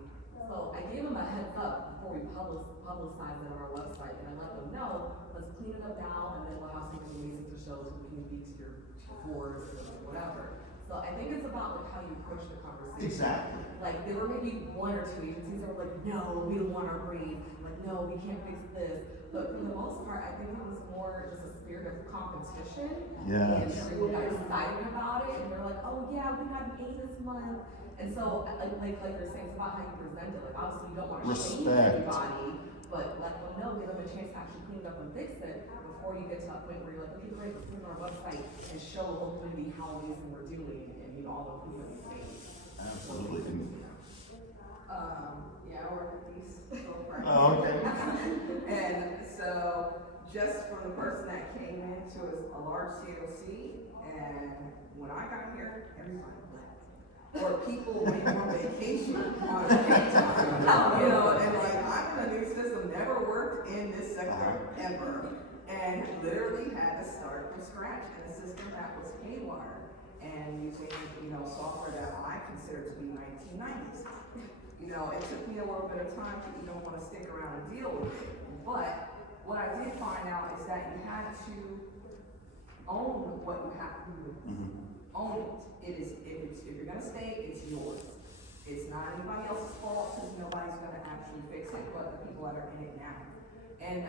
So I gave them a heads up before we publicized it on our website, and I let them know, let's clean it up now, and then we'll have something amazing to show so we can beat to your boards or whatever. So I think it's about like how you approach the conversation. Exactly. Like there were maybe one or two agencies that were like, no, we don't want our grade. Like, no, we can't fix this. But for the most part, I think it was more just a spirit of competition. Yes. And everyone got excited about it, and they're like, oh yeah, we got an A this month. And so, like you're saying, it's about how you present it. Like obviously you don't want to shame anybody, but let them know, give them a chance to actually clean it up and fix it before you get to that point where you're like, okay, great, let's put it on our website and show the whole community how amazing we're doing and you know all the improvements we've made. Absolutely. Yeah, I work at these storefronts. Oh, okay. And so, just from the person that came into a large COC, and when I got here, everybody left. Or people went on vacation on time, you know, and like, I'm in a new system, never worked in this sector ever, and literally had to start from scratch in a system that was haywire, and using, you know, software that I consider to be 1990s. You know, it took me a little bit of time to even want to stick around and deal with it. But what I did find out is that you had to own what you have. Own it. It is, if you're gonna stay, it's yours. It's not anybody else's fault because nobody's gonna actually fix it but the people that are in it now. And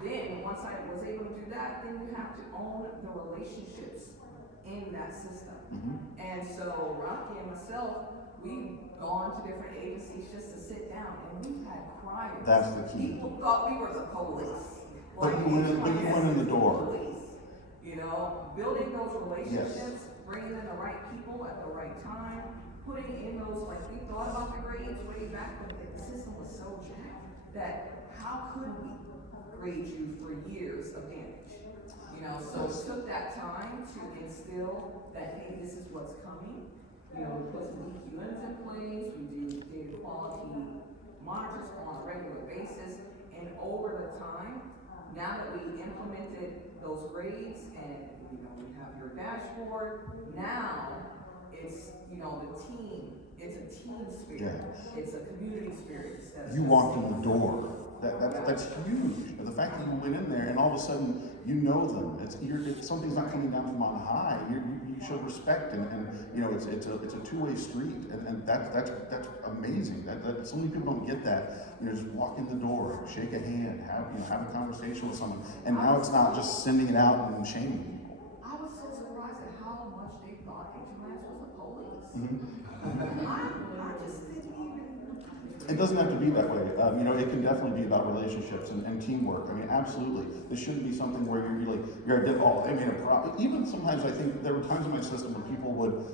then once I was able to do that, then you have to own the relationships in that system. And so Rocky and myself, we've gone to different agencies just to sit down, and we've had criers. That's the key. People thought we were the police. But you went in the door. Police. You know, building those relationships, bringing in the right people at the right time, putting in those, like we thought about the grades way back when the system was so jacked that how could we grade you for years of damage? You know, so it took that time to instill that, hey, this is what's coming. You know, we put some DQMs in place, we do data quality monitors on a regular basis, and over the time, now that we implemented those grades and, you know, we have your dashboard, now it's, you know, the team, it's a team spirit, it's a community spirit. You walked in the door. That's huge. The fact that you went in there and all of a sudden you know them. Something's not coming down from on high. You show respect, and you know it's a two-way street, and that's amazing. That so many people don't get that. You know, just walk in the door, shake a hand, have a conversation with someone, and now it's not just sending it out and shaming people. I was so surprised at how much they thought HMIS was the police. I just didn't even. It doesn't have to be that way. You know, it can definitely be about relationships and teamwork. I mean, absolutely. This shouldn't be something where even sometimes I think there were times in my system where people would,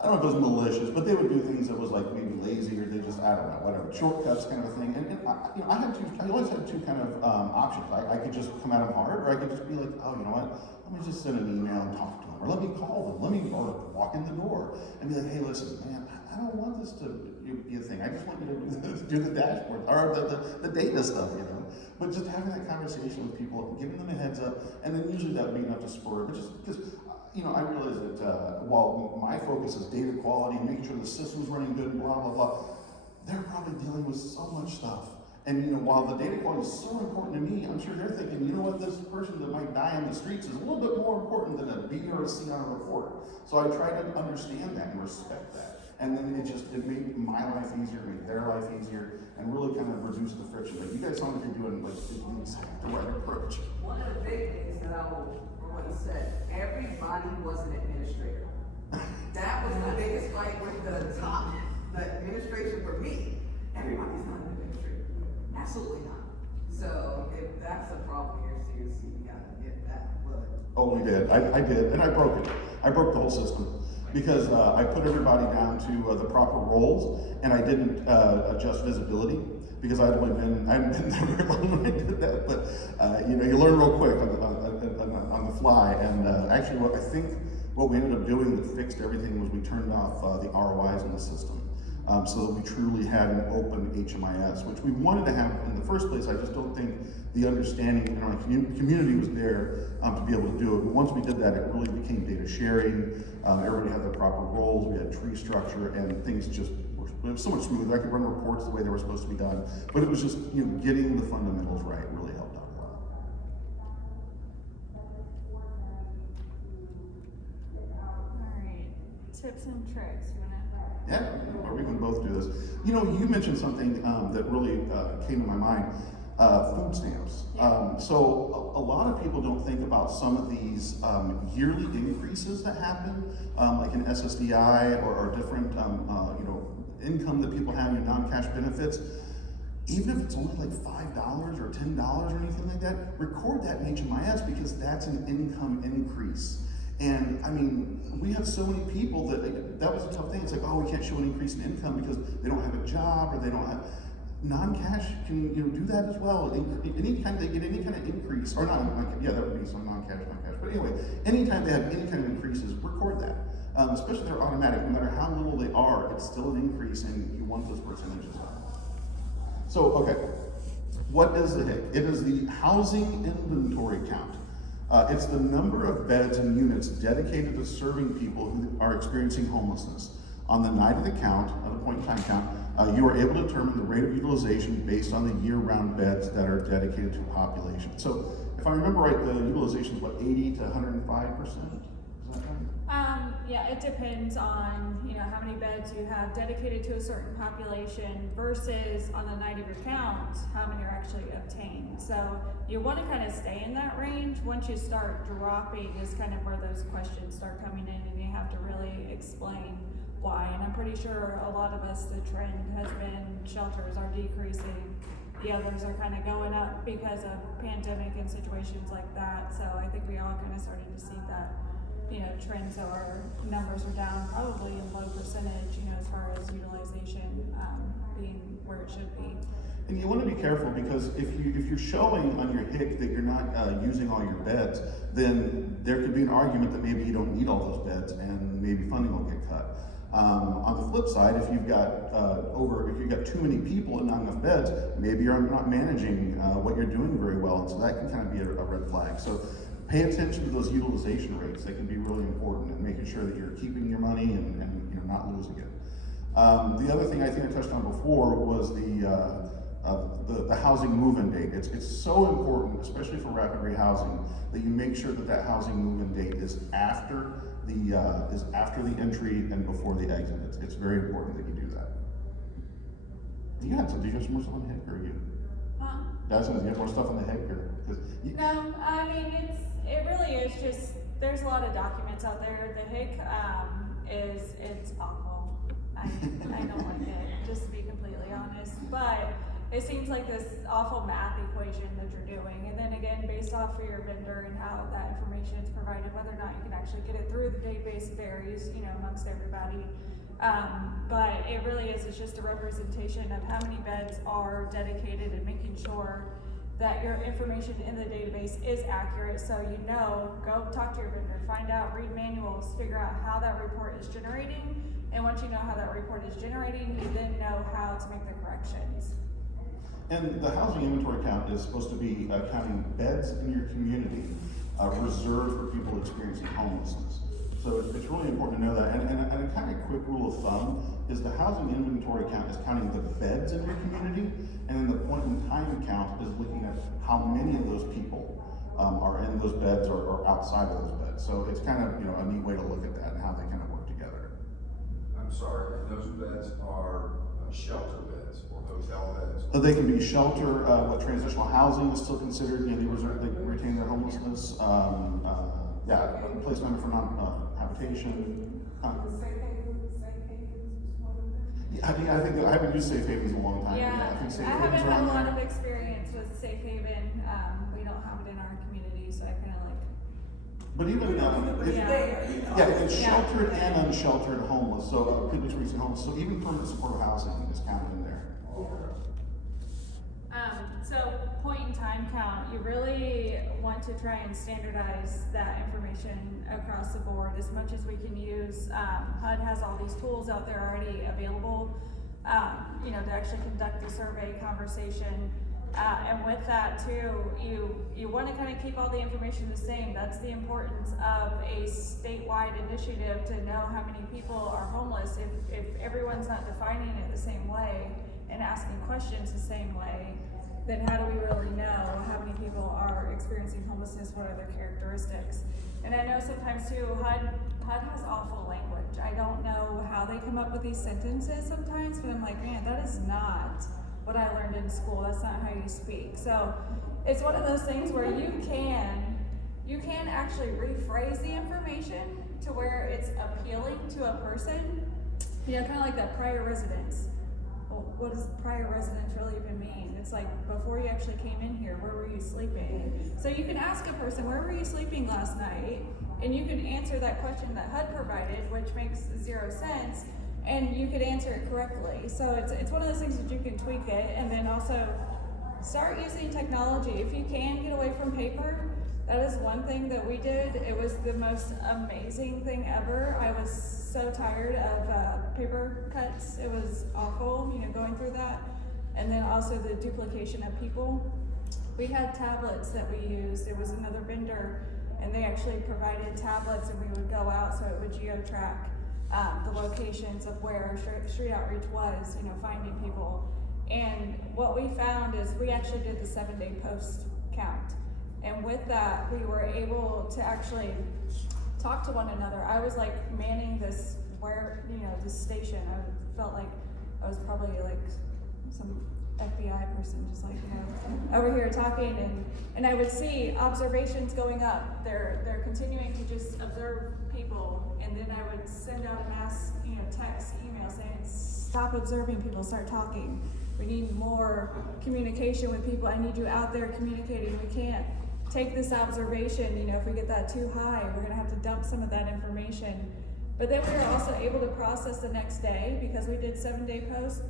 I don't know if it was malicious, but they would do things that was like maybe lazy or they just, I don't know, whatever, shortcuts kind of a thing. And I always had two kind of options. I could just come at them hard, or I could just be like, oh, you know what? Let me just send an email and talk to them, or let me call them, or walk in the door and be like, hey, listen, man, I don't want this to be a thing. I just want you to do the dashboard or the data stuff, you know. But just having that conversation with people, giving them a heads up, and then usually that would be enough to spur. But just because, you know, I realize that while my focus is data quality and making sure the system's running good, blah blah blah, they're probably dealing with so much stuff. And you know, while the data quality is so important to me, I'm sure they're thinking, you know what, this person that might die in the streets is a little bit more important than a B or a C on a report. So I try to understand that and respect that. And then it made my life easier, made their life easier, and really kind of reduced the friction. Like you guys sound like you're doing like the exact right approach. for what he said, everybody was an administrator. That was the biggest fight with the top, the administration for me. Everybody's not an administrator. Absolutely not. So if that's a problem here, seriously, we gotta get that. But Oh, we did. I did, and I broke it. I broke the whole system because I put everybody down to the proper roles, and I didn't adjust visibility because I hadn't been there very long when I did that. But you know, you learn real quick on the fly. And actually, what we ended up doing that fixed everything was we turned off the ROIs in the system. So that we truly had an open HMIS, which we wanted to have in the first place. I just don't think the understanding in our community was there to be able to do it. But once we did that, it really became data sharing. Everybody had their proper roles. We had tree structure, and things just were, it was so much smoother. I could run reports the way they were supposed to be done. But it was just, you know, getting the fundamentals right really helped out a lot. All right, tips and tricks. You wanna? Yeah, or we can both do this. You know, you mentioned something that really came to my mind, food stamps. So a lot of people don't think about some of these yearly increases that happen, like in SSDI or different, you know, income that people have, your non-cash benefits. Even if it's only like $5 or $10 or anything like that, record that in HMIS because that's an income increase. And I mean, we have so many people that was a tough thing. It's like, oh, we can't show an increase in income because they don't have a job or they don't have, non-cash can, you know, do that as well. Anytime they get any kind of increase, or not, yeah, that would be some non-cash. But anyway, anytime they have any kind of increases, record that. Especially if they're automatic, no matter how little they are, it's still an increase and you want those percentages up. So, okay, what is the HIC? It is the housing inventory count. It's the number of beds and units dedicated to serving people who are experiencing homelessness. On the night of the count, of the point in time count, you are able to determine the rate of utilization based on the year-round beds that are dedicated to population. So, if I remember right, the utilization is what, 80 to 105%? Is that right? Yeah, it depends on, you know, how many beds you have dedicated to a certain population versus on the night of your count, how many are actually obtained. So you want to kind of stay in that range. Once you start dropping is kind of where those questions start coming in, and you have to really explain why. And I'm pretty sure a lot of us, the trend has been shelters are decreasing. The others are kind of going up because of pandemic and situations like that. So I think we all kind of started to see that, you know, trends. So our numbers are down probably in low percentage, you know, as far as utilization being where it should be. And you want to be careful because if you're showing on your HIC that you're not using all your beds, then there could be an argument that maybe you don't need all those beds and maybe funding will get cut. On the flip side, if you've got too many people and not enough beds, maybe you're not managing what you're doing very well, and so that can kind of be a red flag. So pay attention to those utilization rates. They can be really important in making sure that you're keeping your money and you're not losing it. The other thing I think I touched on before was the housing move-in date. It's so important, especially for rapid rehousing, that you make sure that housing move-in date is after the entry and before the exit. It's very important that you do that. Did you have some more stuff on the HIC, or you? Did you have more stuff on the HIC, or? No, I mean, it really is just, there's a lot of documents out there. The HIC it's awful. I don't like it, just to be completely honest. But it seems like this awful math equation that you're doing. And then again, based off of your vendor and how that information is provided, whether or not you can actually get it through the database varies, you know, amongst everybody. But it really is, it's just a representation of how many beds are dedicated and making sure that your information in the database is accurate. So you know, go talk to your vendor, find out, read manuals, figure out how that report is generating. And once you know how that report is generating, you then know how to make the corrections. And the housing inventory count is supposed to be counting beds in your community reserved for people experiencing homelessness. So it's really important to know that. And a kind of quick rule of thumb is the housing inventory count is counting the beds in your community, and then the point in time count is looking at how many of those people are in those beds or outside of those beds. So it's kind of, you know, a neat way to look at that and how they kind of work together. I'm sorry, those beds are shelter beds or hotel beds? They can be shelter, what transitional housing is still considered, you know, they retain their homelessness, yeah, placement for non-habitation. Yeah, I mean, I haven't used safe havens in a long time. Yeah, I think safe I haven't havens are had a on lot there. of experience with Safe Haven. We don't have it in our community, so I kind of like. But even, yeah, it's Yeah. sheltered and unsheltered homeless, so, people recent homeless, so even permanent supportive housing is counted in there. So point in time count, you really want to try and standardize that information across the board as much as we can use. HUD has all these tools out there already available, you know, to actually conduct the survey conversation. And with that too, you want to kind of keep all the information the same. That's the importance of a statewide initiative to know how many people are homeless. If everyone's not defining it the same way and asking questions the same way, then how do we really know how many people are experiencing homelessness, what are their characteristics? And I know sometimes too, HUD has awful language. I don't know how they come up with these sentences sometimes, but I'm like, man, that is not what I learned in school. That's not how you speak. So it's one of those things where you can actually rephrase the information to where it's appealing to a person. You know, kind of like that prior residence. Well, what does prior residence really even mean? It's like, before you actually came in here, where were you sleeping? So you can ask a person, where were you sleeping last night? And you can answer that question that HUD provided, which makes 0 sense, and you could answer it correctly. So it's one of those things that you can tweak it, and then also start using technology. If you can get away from paper, that is one thing that we did. It was the most amazing thing ever. I was so tired of paper cuts. It was awful, you know, going through that. And then also the duplication of people. We had tablets that we used. It was another vendor, and they actually provided tablets, and we would go out so it would geo-track the locations of where street outreach was, you know, finding people. And what we found is we actually did the 7-day post count. And with that, we were able to actually talk to one another. I was like manning this, this station. I felt like I was probably like some FBI person, just like, you know, over here talking, and I would see observations going up. They're continuing to just observe people, and then I would send out a mass, you know, text, email saying, stop observing people, start talking. We need more communication with people. I need you out there communicating. We can't take this observation, you know, if we get that too high, we're gonna have to dump some of that information. But then we were also able to process the next day, because we did 7-day posts.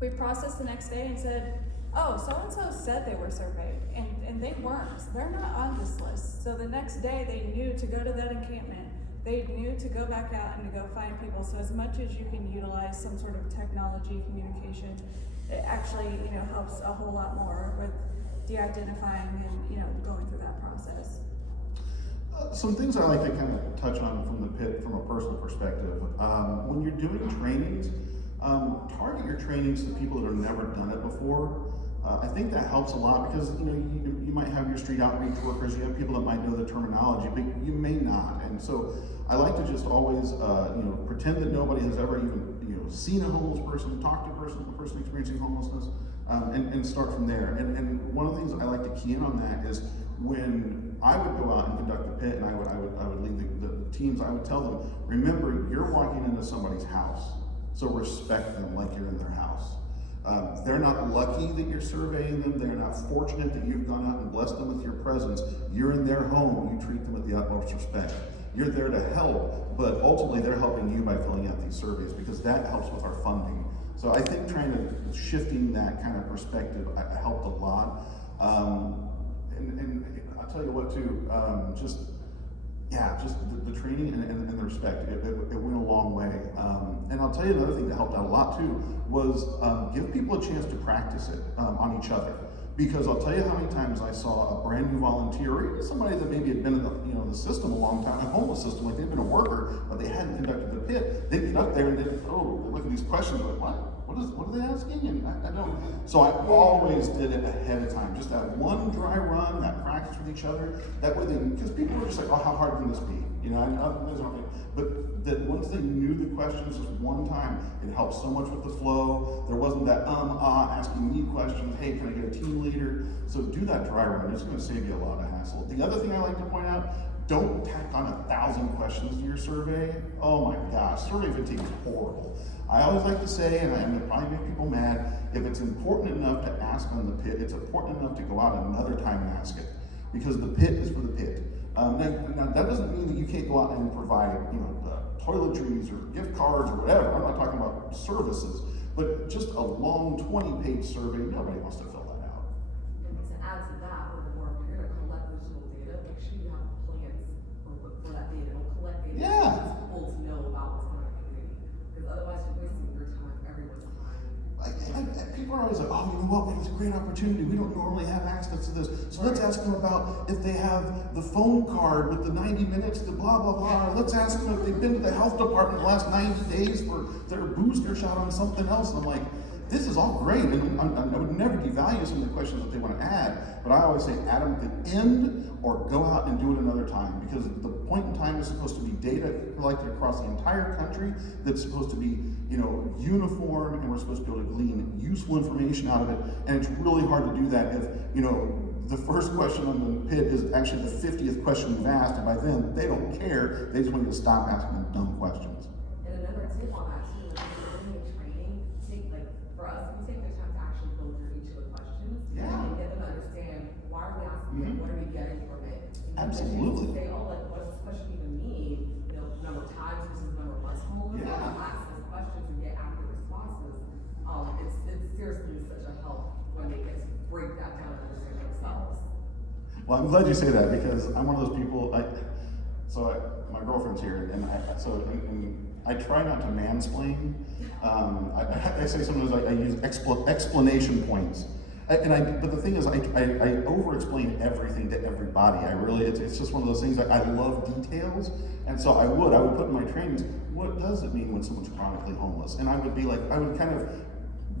We processed the next day and said, oh, so-and-so said they were surveyed, and they weren't. They're not on this list. So the next day they knew to go to that encampment. They knew to go back out and to go find people. So as much as you can utilize some sort of technology communication, it actually, you know, helps a whole lot more with de-identifying and, you know, going through that process. Some things I like to kind of touch on from the pit from a personal perspective. When you're doing trainings, target your trainings to people that have never done it before. I think that helps a lot, because, you know, you might have your street outreach workers, you have people that might know the terminology, but you may not. And so I like to just always, you know, pretend that nobody has ever even, you know, seen a homeless person, talked to a person experiencing homelessness, and start from there. And one of the things I like to key in on that is, when I would go out and conduct the pit, and I would lead the teams, I would tell them, remember, you're walking into somebody's house, so respect them like you're in their house. They're not lucky that you're surveying them. They're not fortunate that you've gone out and blessed them with your presence. You're in their home. You treat them with the utmost respect. You're there to help, but ultimately they're helping you by filling out these surveys, because that helps with our funding. So I think shifting that kind of perspective helped a lot. And I'll tell you what too, just the training and the respect, it went a long way. And I'll tell you another thing that helped out a lot too, was give people a chance to practice it on each other. Because I'll tell you how many times I saw a brand new volunteer, or even somebody that maybe had been in the system a long time, a homeless system, like they'd been a worker, but they hadn't conducted the pit. They'd get up there and they'd look at these questions like, what what are they asking? And I don't. So I always did it ahead of time. Just that one dry run, that practice with each other. That way because people were just like, oh, how hard can this be? You know, but that once they knew the questions just one time, it helped so much with the flow. There wasn't that asking me questions. Hey, can I get a team leader? So do that dry run. It's going to save you a lot of hassle. The other thing I like to point out, don't tack on 1,000 questions to your survey. Oh my gosh, survey fatigue is horrible. I always like to say, and I'm gonna probably make people mad, if it's important enough to ask on the pit, it's important enough to go out another time and ask it. Because the pit is for the pit. Now that doesn't mean that you can't go out and provide, toiletries or gift cards or whatever. I'm not talking about services, but just a long 20-page survey, nobody wants to fill that out. And to add to that, furthermore, if you're gonna collect digital data, make sure you have plans for that data. Don't collect data. Yeah. It's cool to know about what's going on in the community. Because otherwise you're wasting your time, everyone's time. People are always like, oh, you know what, it's a great opportunity. We don't normally have access to this. So let's ask them about if they have the phone card with the 90 minutes, the blah, blah, blah. Let's ask them if they've been to the health department the last 90 days for their booster shot on something else. And I'm like, this is all great. And I would never devalue some of the questions that they want to add, but I always say add them at the end or go out and do it another time, because the point in time is supposed to be data collected across the entire country that's supposed to be, uniform, and we're supposed to be able to glean useful information out of it. And it's really hard to do that if, the first question on the pit is actually the 50th question you've asked, and by then they don't care. They just want you to stop asking them dumb questions. And another tip on that too, like when you're doing training, for us, we take the time to actually go through each of the questions. Yeah. And get them to understand why are we asking it, what are we getting from it. And Absolutely. Say, what does this question even mean? Number of times versus number of months homeless. Yeah. Ask those questions and get accurate responses. It's seriously such a help when they get to break that down and understand themselves. Well, I'm glad you say that, because I'm one of those people. My girlfriend's here, and I try not to mansplain. I say sometimes I use explanation points, but the thing is, I over-explain everything to everybody. It's just one of those things. I love details, and so I would put in my trainings, what does it mean when someone's chronically homeless? And I would kind of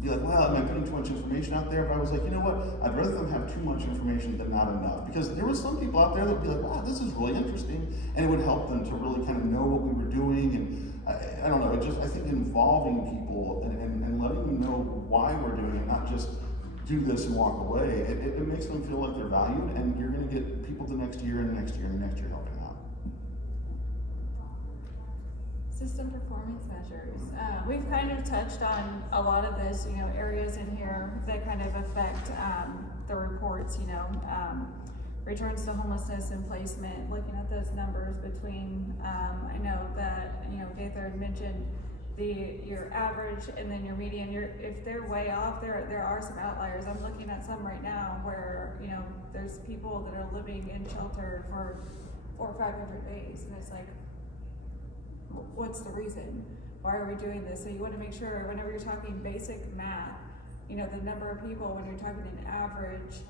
be like, well, am I putting too much information out there? But I was like, you know what? I'd rather them have too much information than not enough. Because there were some people out there that would be like, wow, this is really interesting. And it would help them to really kind of know what we were doing. And I don't know, I think involving people and letting them know why we're doing it, not just do this and walk away. It makes them feel like they're valued, and you're going to get people the next year and the next year and the next year helping out. System performance measures. We've kind of touched on a lot of this, areas in here that kind of affect the reports, returns to homelessness and placement, looking at those numbers between, I know that, Gaither had mentioned your average and then your median. If they're way off, there are some outliers. I'm looking at some right now where, there's people that are living in shelter for 400 or 500 days, and it's like, what's the reason? Why are we doing this? So you want to make sure whenever you're talking basic math, the number of people, when you're talking an average,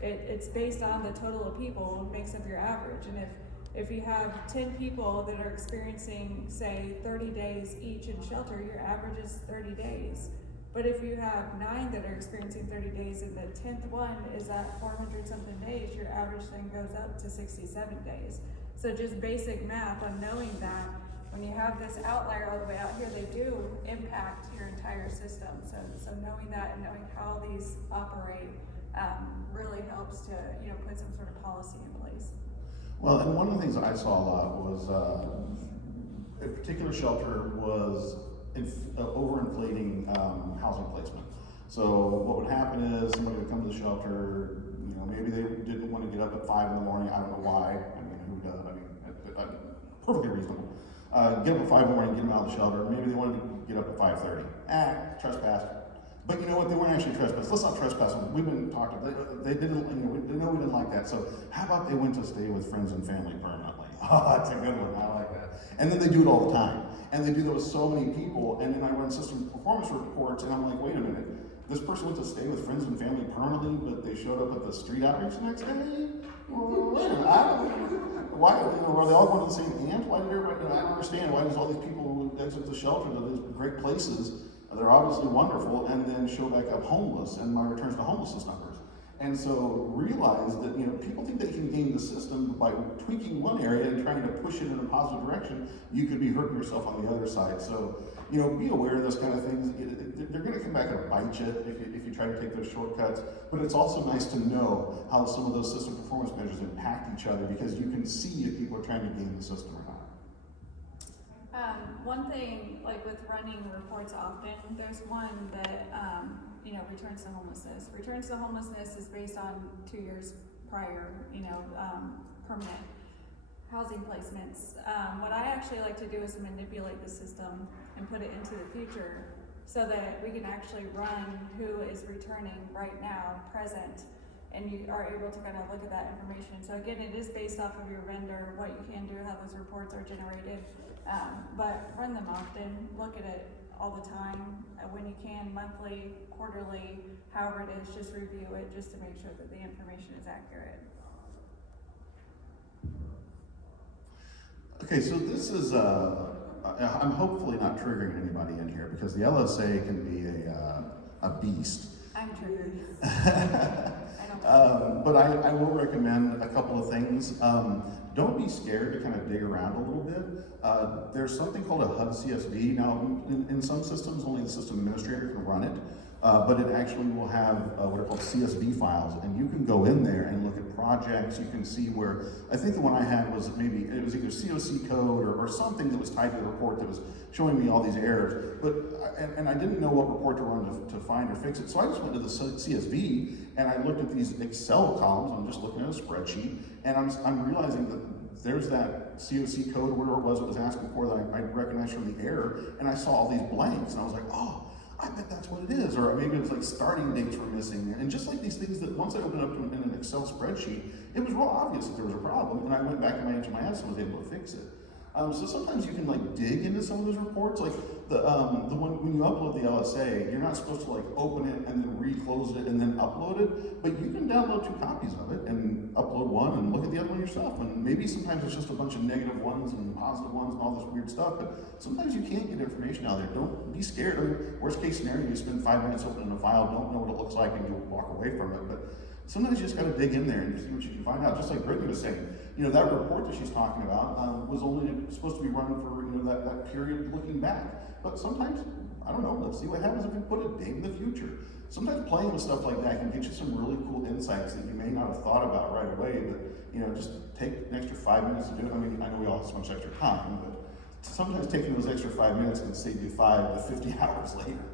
it's based on the total of people makes up your average. And if you have 10 people that are experiencing, say, 30 days each in shelter, your average is 30 days. But if you have 9 that are experiencing 30 days and the 10th one is at 400 something days, your average then goes up to 67 days. So just basic math on knowing that when you have this outlier all the way out here, they do impact your entire system. So knowing that and knowing how these operate really helps to put some sort of policy in place. Well, and one of the things I saw a lot was a particular shelter was overinflating housing placement. So what would happen is somebody would come to the shelter, maybe they didn't want to get up at 5 in the morning. I don't know why. I mean, who does? I mean, perfectly reasonable. Get up at 5 in the morning, get them out of the shelter. Maybe they wanted to get up at 5:30. Trespassed. But you know what? They weren't actually trespassed. Let's not trespass them. We've been talking. They didn't. We didn't like that. So how about they went to stay with friends and family permanently? Oh, that's a good one. I like that. And then they do it all the time. And they do that with so many people. And then I run system performance reports, and I'm like, wait a minute. This person went to stay with friends and family permanently, but they showed up at the street outreach the next day? Well, wait a minute. Why? Are they all going to the same ant? Why did everybody? I don't understand. Why does all these people exit the shelter to these great places, They're obviously wonderful, and then show back up homeless and my returns to homelessness numbers. And so realize that, you know, people think they can game the system by tweaking one area and trying to push it in a positive direction. You could be hurting yourself on the other side. So, you know, be aware of those kind of things. They're going to come back and bite you if you try to take those shortcuts. But it's also nice to know how some of those system performance measures impact each other, because you can see if people are trying to game the system or not. One thing, like with running reports often, there's one that, you know, returns to homelessness. Returns to homelessness is based on 2 years prior, you know, permanent housing placements. What I actually like to do is manipulate the system and put it into the future so that we can actually run who is returning right now, present, and you are able to kind of look at that information. So again, it is based off of your vendor, what you can do, how those reports are generated, but run them often, look at it all the time, when you can, monthly, quarterly, however it is, just review it just to make sure that the information is accurate. Okay, so this is, I'm hopefully not triggering anybody in here, because the LSA can be a beast. I'm triggered. But I will recommend a couple of things. Don't be scared to kind of dig around a little bit. There's something called a HUD CSV. Now, in some systems, only the system administrator can run it, but it actually will have what are called CSV files, and you can go in there and look at projects. You can see where, I think the one I had was maybe, it was either COC code or something that was tied to the report that was showing me all these errors, but, and I didn't know what report to run to find or fix it, so I just went to the CSV and I looked at these Excel columns. I'm just looking at a spreadsheet, and I'm realizing that there's that COC code, whatever it was asking for, that I recognized from the error, and I saw all these blanks, and I was like, oh, I bet that's what it is. Or maybe it was like starting dates were missing. And just like these things that once I opened up in an Excel spreadsheet, it was real obvious that there was a problem, and I went back to my HMIS and was able to fix it. So sometimes you can like dig into some of those reports, like the one when you upload the LSA, you're not supposed to like open it and then reclose it and then upload it, but you can download 2 copies of it and upload one and look at the other one yourself. And maybe sometimes it's just a bunch of negative ones and positive ones and all this weird stuff, but sometimes you can't get information out there. Don't be scared. I mean, worst case scenario, you spend 5 minutes opening a file, don't know what it looks like, and you walk away from it. But sometimes you just got to dig in there and see what you can find out. Just like Brittany was saying, you know, that report that she's talking about was only supposed to be running for, you know, that period looking back. But sometimes, I don't know, let's see what happens if we put a date in the future. Sometimes playing with stuff like that can get you some really cool insights that you may not have thought about right away, but, you know, just take an extra 5 minutes to do it. I mean, I know we all have so much extra time, but sometimes taking those extra 5 minutes can save you 5 to 50 hours later.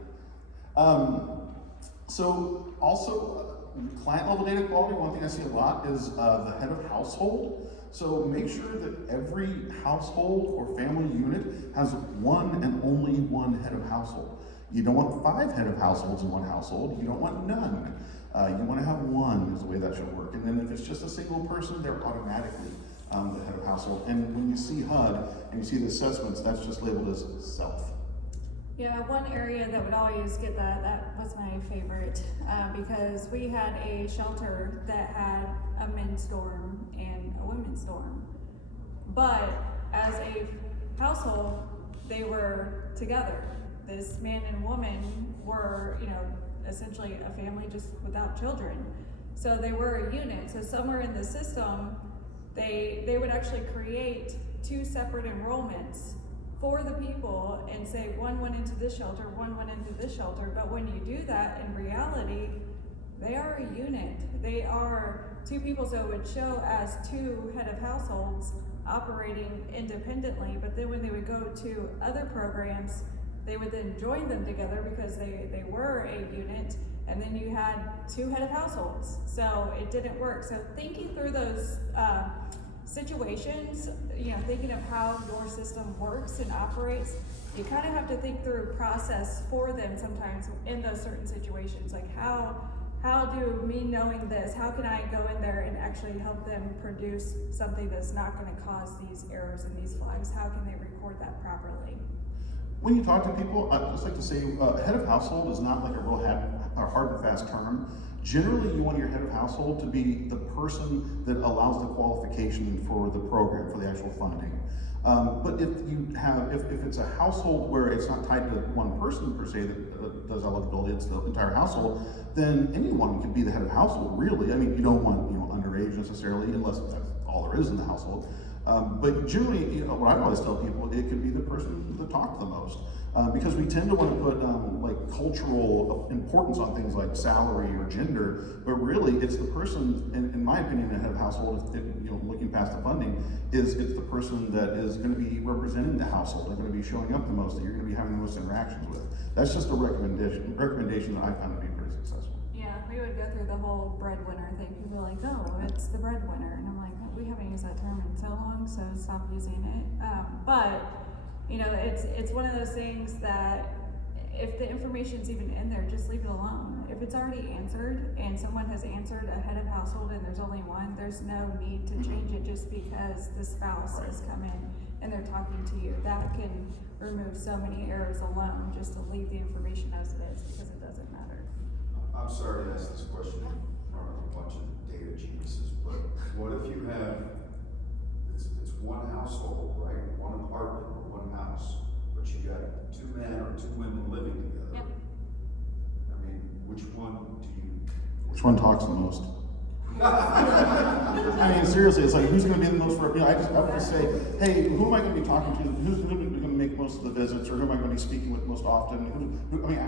So also, client level data quality, one thing I see a lot is the head of household. So make sure that every household or family unit has one and only one head of household. You don't want 5 head of households in one household. You don't want none. You want to have one is the way that should work. And then if it's just a single person, they're automatically the head of household. And when you see HUD and you see the assessments, that's just labeled as self. Yeah, one area that would always get that was my favorite, because we had a shelter that had a men's dorm and a women's dorm. But as a household, they were together. This man and woman were, you know, essentially a family just without children. So they were a unit. So somewhere in the system, they would actually create 2 separate enrollments for the people and say one went into this shelter, one went into this shelter. But when you do that, in reality, they are a unit. They are 2 people, so it would show as 2 head of households operating independently, but then when they would go to other programs, they would then join them together because they were a unit, and then you had 2 head of households. So it didn't work. So thinking through those situations, you know, thinking of how your system works and operates, you kind of have to think through process for them sometimes in those certain situations. Like how do me knowing this, how can I go in there and actually help them produce something that's not going to cause these errors and these flags? How can they record that properly? When you talk to people, I'd just like to say, head of household is not like a real hard and fast term. Generally, you want your head of household to be the person that allows the qualification for the program, for the actual funding. But if it's a household where it's not tied to one person per se that does eligibility, it's the entire household, then anyone can be the head of household, really. I mean, you don't want, underage necessarily, unless that's all there is in the household. But generally, what I always tell people, it could be the person that talks the most. Because we tend to want to put like cultural importance on things like salary or gender, but really it's the person, in my opinion, the head of household, looking past the funding, it's the person that is going to be representing the household, they're going to be showing up the most, that you're going to be having the most interactions with. That's just a recommendation that I found to be pretty successful. Yeah, we would go through the whole breadwinner thing. People are like, oh, it's the breadwinner. And I'm like, we haven't used that term in so long, so stop using it. But it's one of those things that if the information's even in there, just leave it alone. If it's already answered and someone has answered a head of household and there's only one, there's no need to change it just because the spouse has come in and they're talking to you. That can remove so many errors alone just to leave the information as it is because it doesn't matter. I'm sorry to ask this question in front of a bunch of data geniuses, but what if you have, it's one household, right? One apartment or one house, but you got 2 men or 2 women living together. Yep. I mean, which one do you? Which one talks the most? I mean, seriously, it's like, who's going to be the most, I would just say, hey, who am I going to be talking to? Who's going to make most of the visits, or who am I going to be speaking with most often?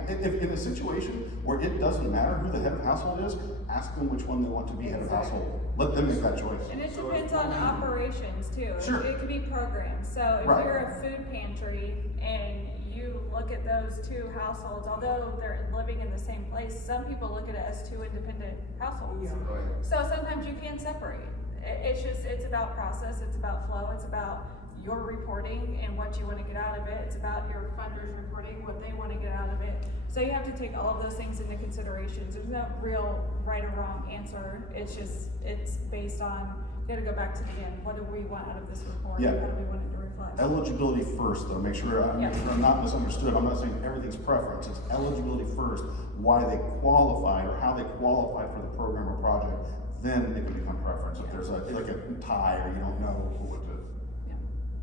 If in a situation where it doesn't matter who the head of household is, ask them which one they want to be head of household. Let them make that choice. And it depends on operations too. Sure. It could be programs. So if Right. you're a food pantry and you look at those 2 households, although they're living in the same place, some people look at it as 2 independent households. Yeah. Right. So sometimes you can separate. It's about process, it's about flow, it's about your reporting and what you want to get out of it. It's about your funders reporting what they want to get out of it. So you have to take all of those things into consideration. There's no real right or wrong answer. It's based on, you gotta go back to the end. What do we want out of this report? Yeah. How do we want it to reflect? Eligibility first, though. Make sure I'm not misunderstood. I'm not saying everything's preference. It's eligibility first, why they qualify or how they qualify for the program or project. Then it can become preference. If there's a tie or you don't know what to.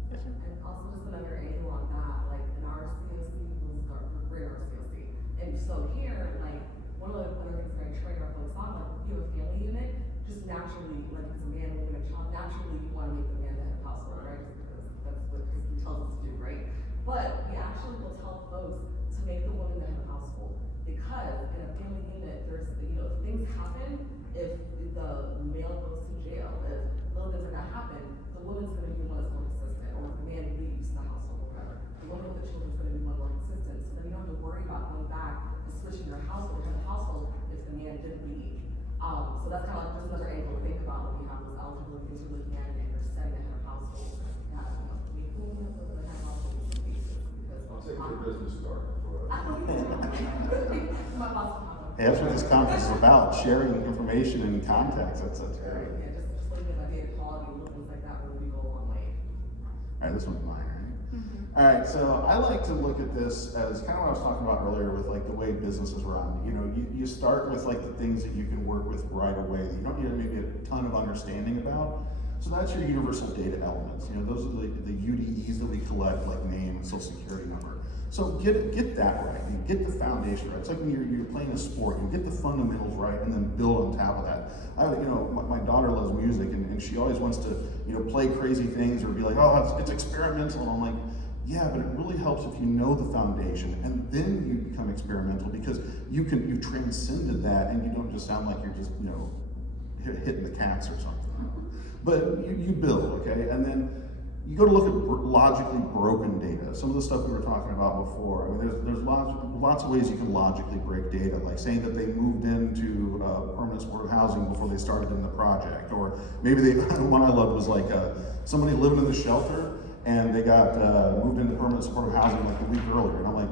And also just another angle on that, like in our COC, we're in our COC. And so here, like, one of the other things that I train our folks on, like, if you have a family unit, just naturally, like, if it's a man and a child, naturally you want to make the man the head of household, right? Just because that's what history tells us to do, right? But we actually will tell folks to make the woman the head of household. Because in a family unit, there's, if things happen, if the male goes to jail, if little things like that happen, the woman's going to be the one that's more consistent, or if the man leaves the household or whatever, the woman with the children's going to be one more consistent. So then you don't have to worry about going back and switching your household to the household if the man did leave. So that's kind of like just another angle to think about when you have those eligibility things you're looking at and you're setting the head of household. Who we have the head of household in some cases. I'll take your business card for My boss. Hey, that's what this conference is about, sharing information and contacts. That's great. Yeah, just looking at my data quality and things like that really go a long way. All right, this one's mine, right? All right, so I like to look at this as kind of what I was talking about earlier with like the way businesses run. You start with like the things that you can work with right away that you don't need maybe a ton of understanding about. So that's your universal data elements. Those are the UDEs that we collect, like name, social security number. So get that right, and get the foundation right. It's like when you're playing a sport, you get the fundamentals right, and then build on top of that. My daughter loves music, and she always wants to, play crazy things or be like, oh, it's experimental, and I'm like, yeah, but it really helps if you know the foundation, and then you become experimental because you've transcended that, and you don't just sound like you're just, hitting the cats or something. But you build, okay, and then you go to look at logically broken data. Some of the stuff we were talking about before. I mean, there's lots of ways you can logically break data, like saying that they moved into permanent supportive housing before they started in the project, or maybe one I loved was like somebody living in the shelter and they got moved into permanent supportive housing like a week earlier, and I'm like,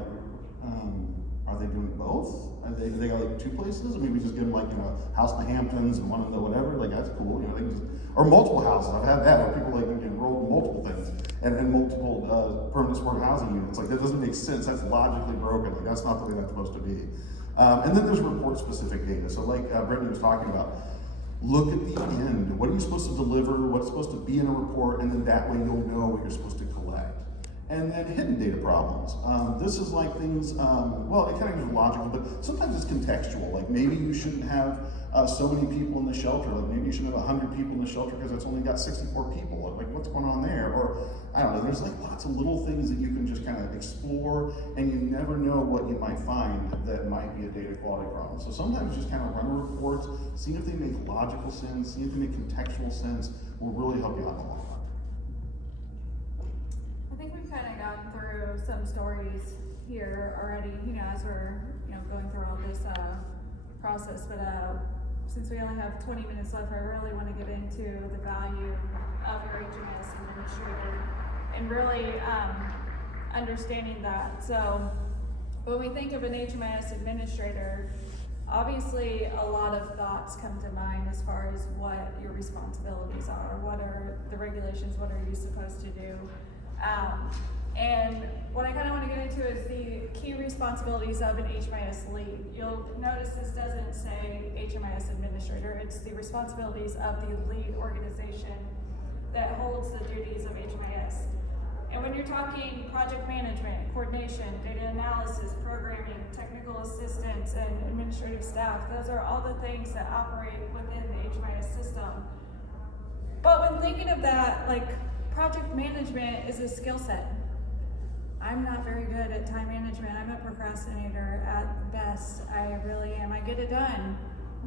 are they doing both? They got like 2 places? I mean, we just give them like house in the Hamptons and one in the whatever. Like that's cool. They can just, or multiple houses. I've had that where people like enroll in multiple things and multiple permanent supportive housing units. Like that doesn't make sense. That's logically broken. Like that's not the way that's supposed to be. And then there's report specific data. So like Brittany was talking about, look at the end. What are you supposed to deliver? What's supposed to be in a report? And then that way you'll know what you're supposed to collect. impact. And then hidden data problems. This is like things, well, it kind of is logical, but sometimes it's contextual. Like maybe you shouldn't have so many people in the shelter. Like maybe you should have 100 people in the shelter because it's only got 64 people. Like what's going on there? Or I don't know, there's like lots of little things that you can just kind of explore, and you never know what you might find that might be a data quality problem. So sometimes just kind of run reports, see if they make logical sense, see if they make contextual sense, will really help you out in the long run. I think we've kind of gone through some stories here already, as we're, going through all this process, but since we only have 20 minutes left, I really want to get into the value of your HMIS administrator and really understanding that. So when we think of an HMIS administrator, obviously a lot of thoughts come to mind as far as what your responsibilities are, what are the regulations, what are you supposed to do. And what I kind of want to get into is the key responsibilities of an HMIS lead. You'll notice this doesn't say HMIS administrator, it's the responsibilities of the lead organization that holds the duties of HMIS. And when you're talking project management, coordination, data analysis, programming, technical assistance, and administrative staff, those are all the things that operate within the HMIS system. But when thinking of that, like, project management is a skill set. I'm not very good at time management. I'm a procrastinator at best. I really am. I get it done,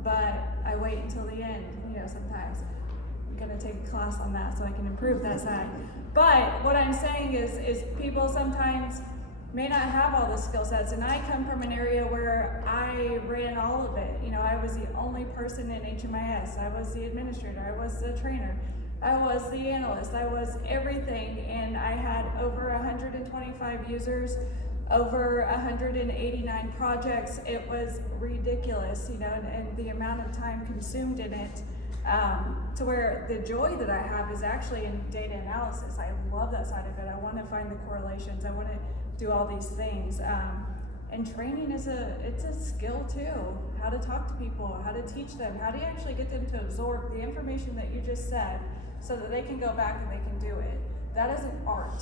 but I wait until the end, sometimes. I'm gonna take a class on that so I can improve that side. But what I'm saying is people sometimes may not have all the skill sets, and I come from an area where I ran all of it. I was the only person in HMIS. I was the administrator, I was the trainer, I was the analyst, I was everything, and I had over 125 users, over 189 projects. It was ridiculous, and the amount of time consumed in it, to where the joy that I have is actually in data analysis. I love that side of it. I want to find the correlations. I want to do all these things. And training it's a skill too. How to talk to people, how to teach them, how do you actually get them to absorb the information that you just said so that they can go back and they can do it. That is an art,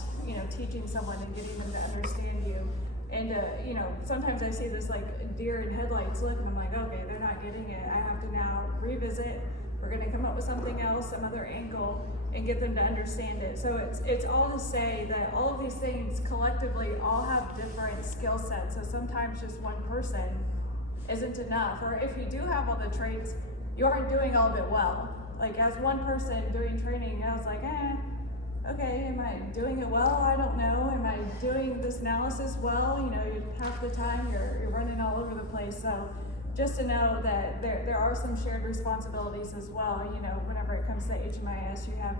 teaching someone and getting them to understand you. And sometimes I see this like deer in headlights look, and I'm like, okay, they're not getting it. I have to now revisit. We're gonna come up with something else, some other angle, and get them to understand it. So it's all to say that all of these things collectively all have different skill sets. So sometimes just one person isn't enough. Or if you do have all the traits, you aren't doing all of it well. Like as one person doing training, I was like, okay, am I doing it well? I don't know. Am I doing this analysis well? Half the time you're running all over the place. So just to know that there are some shared responsibilities as well. Whenever it comes to HMIS, you have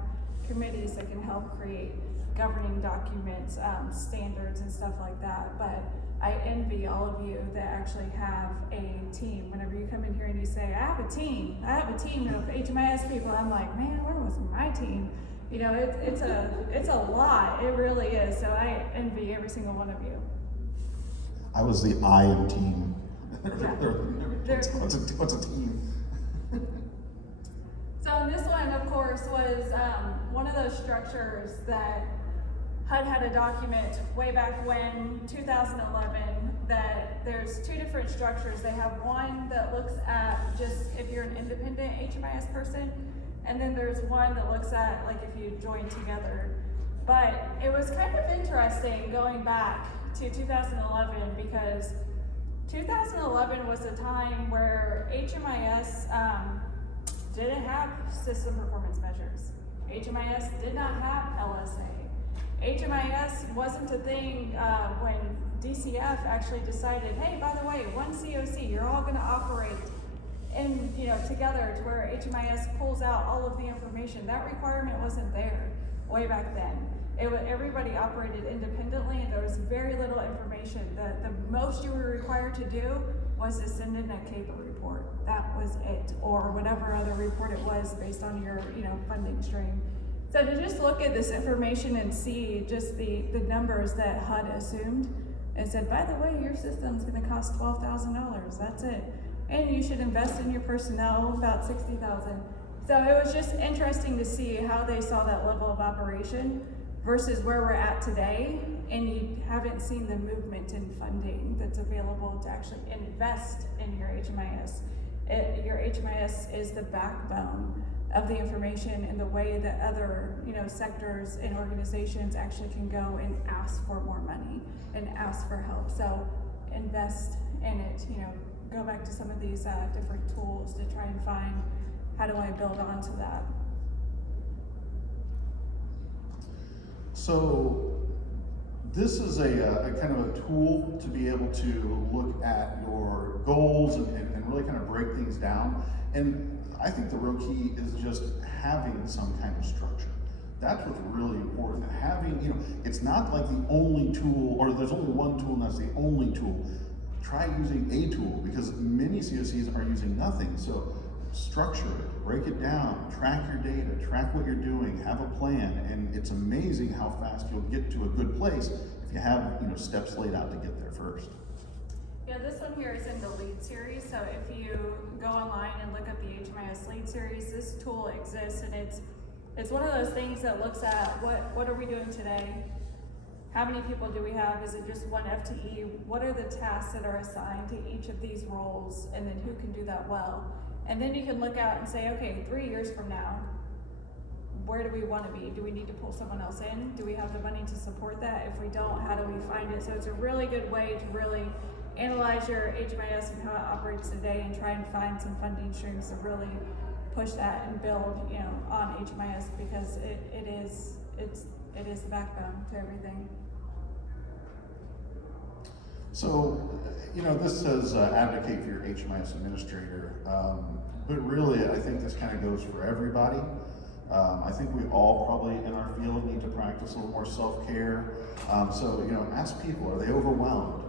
committees that can help create governing documents, standards and stuff like that. But I envy all of you that actually have a team. Whenever you come in here and you say, I have a team of HMIS people, I'm like, man, where was my team? It's a lot, it really is. So I envy every single one of you. I was the I in team. Yeah. What's a team? So this one, of course, was one of those structures that HUD had a document way back when, 2011, that there's two different structures. They have one that looks at just if you're an independent HMIS person, and then there's one that looks at like if you join together. But it was kind of interesting going back to 2011 because 2011 was a time where HMIS didn't have system performance measures. HMIS did not have LSA. HMIS wasn't a thing when DCF actually decided, hey, by the way, one COC, you're all gonna operate together to where HMIS pulls out all of the information. That requirement wasn't there way back then. Everybody operated independently, and there was very little information. The most you were required to do was to send in a CAPA report. That was it, or whatever other report it was based on your funding stream. So to just look at this information and see just the numbers that HUD assumed and said, by the way, your system's going to cost $12,000. That's it, and you should invest in your personnel about $60,000. So it was just interesting to see how they saw that level of operation versus where we're at today, and you haven't seen the movement in funding that's available to actually invest in your HMIS. Your HMIS is the backbone of the information and the way that other, sectors and organizations actually can go and ask for more money and ask for help. So invest in it, go back to some of these different tools to try and find, how do I build onto that? So this is a kind of a tool to be able to look at your goals and really kind of break things down. And I think the real key is just having some kind of structure. That's what's really important. Having, it's not like the only tool, or there's only one tool and that's the only tool. Try using a tool, because many COCs are using nothing. So structure it, break it down, track your data, track what you're doing, have a plan, and it's amazing how fast you'll get to a good place if you have steps laid out to get there first. Yeah, this one here is in the lead series. So if you go online and look up the HMIS lead series, this tool exists, and it's one of those things that looks at what are we doing today? How many people do we have? Is it just one FTE? What are the tasks that are assigned to each of these roles, and then who can do that well? And then you can look out and say, okay, 3 years from now, where do we want to be? Do we need to pull someone else in? Do we have the money to support that? If we don't, how do we find it? So it's a really good way to really analyze your HMIS and how it operates today, and try and find some funding streams to really push that and build, on HMIS, because it is the backbone to everything. So, this says advocate for your HMIS administrator, but really I think this kind of goes for everybody. I think we all probably in our field need to practice a little more self-care. So, ask people, are they overwhelmed?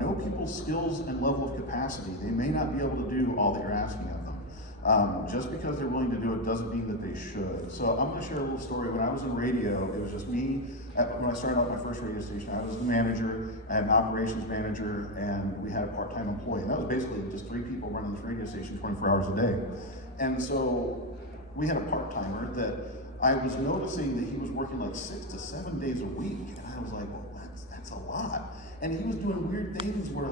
Know people's skills and level of capacity. They may not be able to do all that you're asking of them. Just because they're willing to do it doesn't mean that they should. So I'm going to share a little story. When I was in radio, it was just me. When I started out my first radio station, I was the manager, I had an operations manager, and we had a part-time employee. And that was basically just 3 people running this radio station 24 hours a day. And so we had a part-timer that I was noticing that he was working like 6 to 7 days a week. And I was like, well, that's a lot. And he was doing weird things where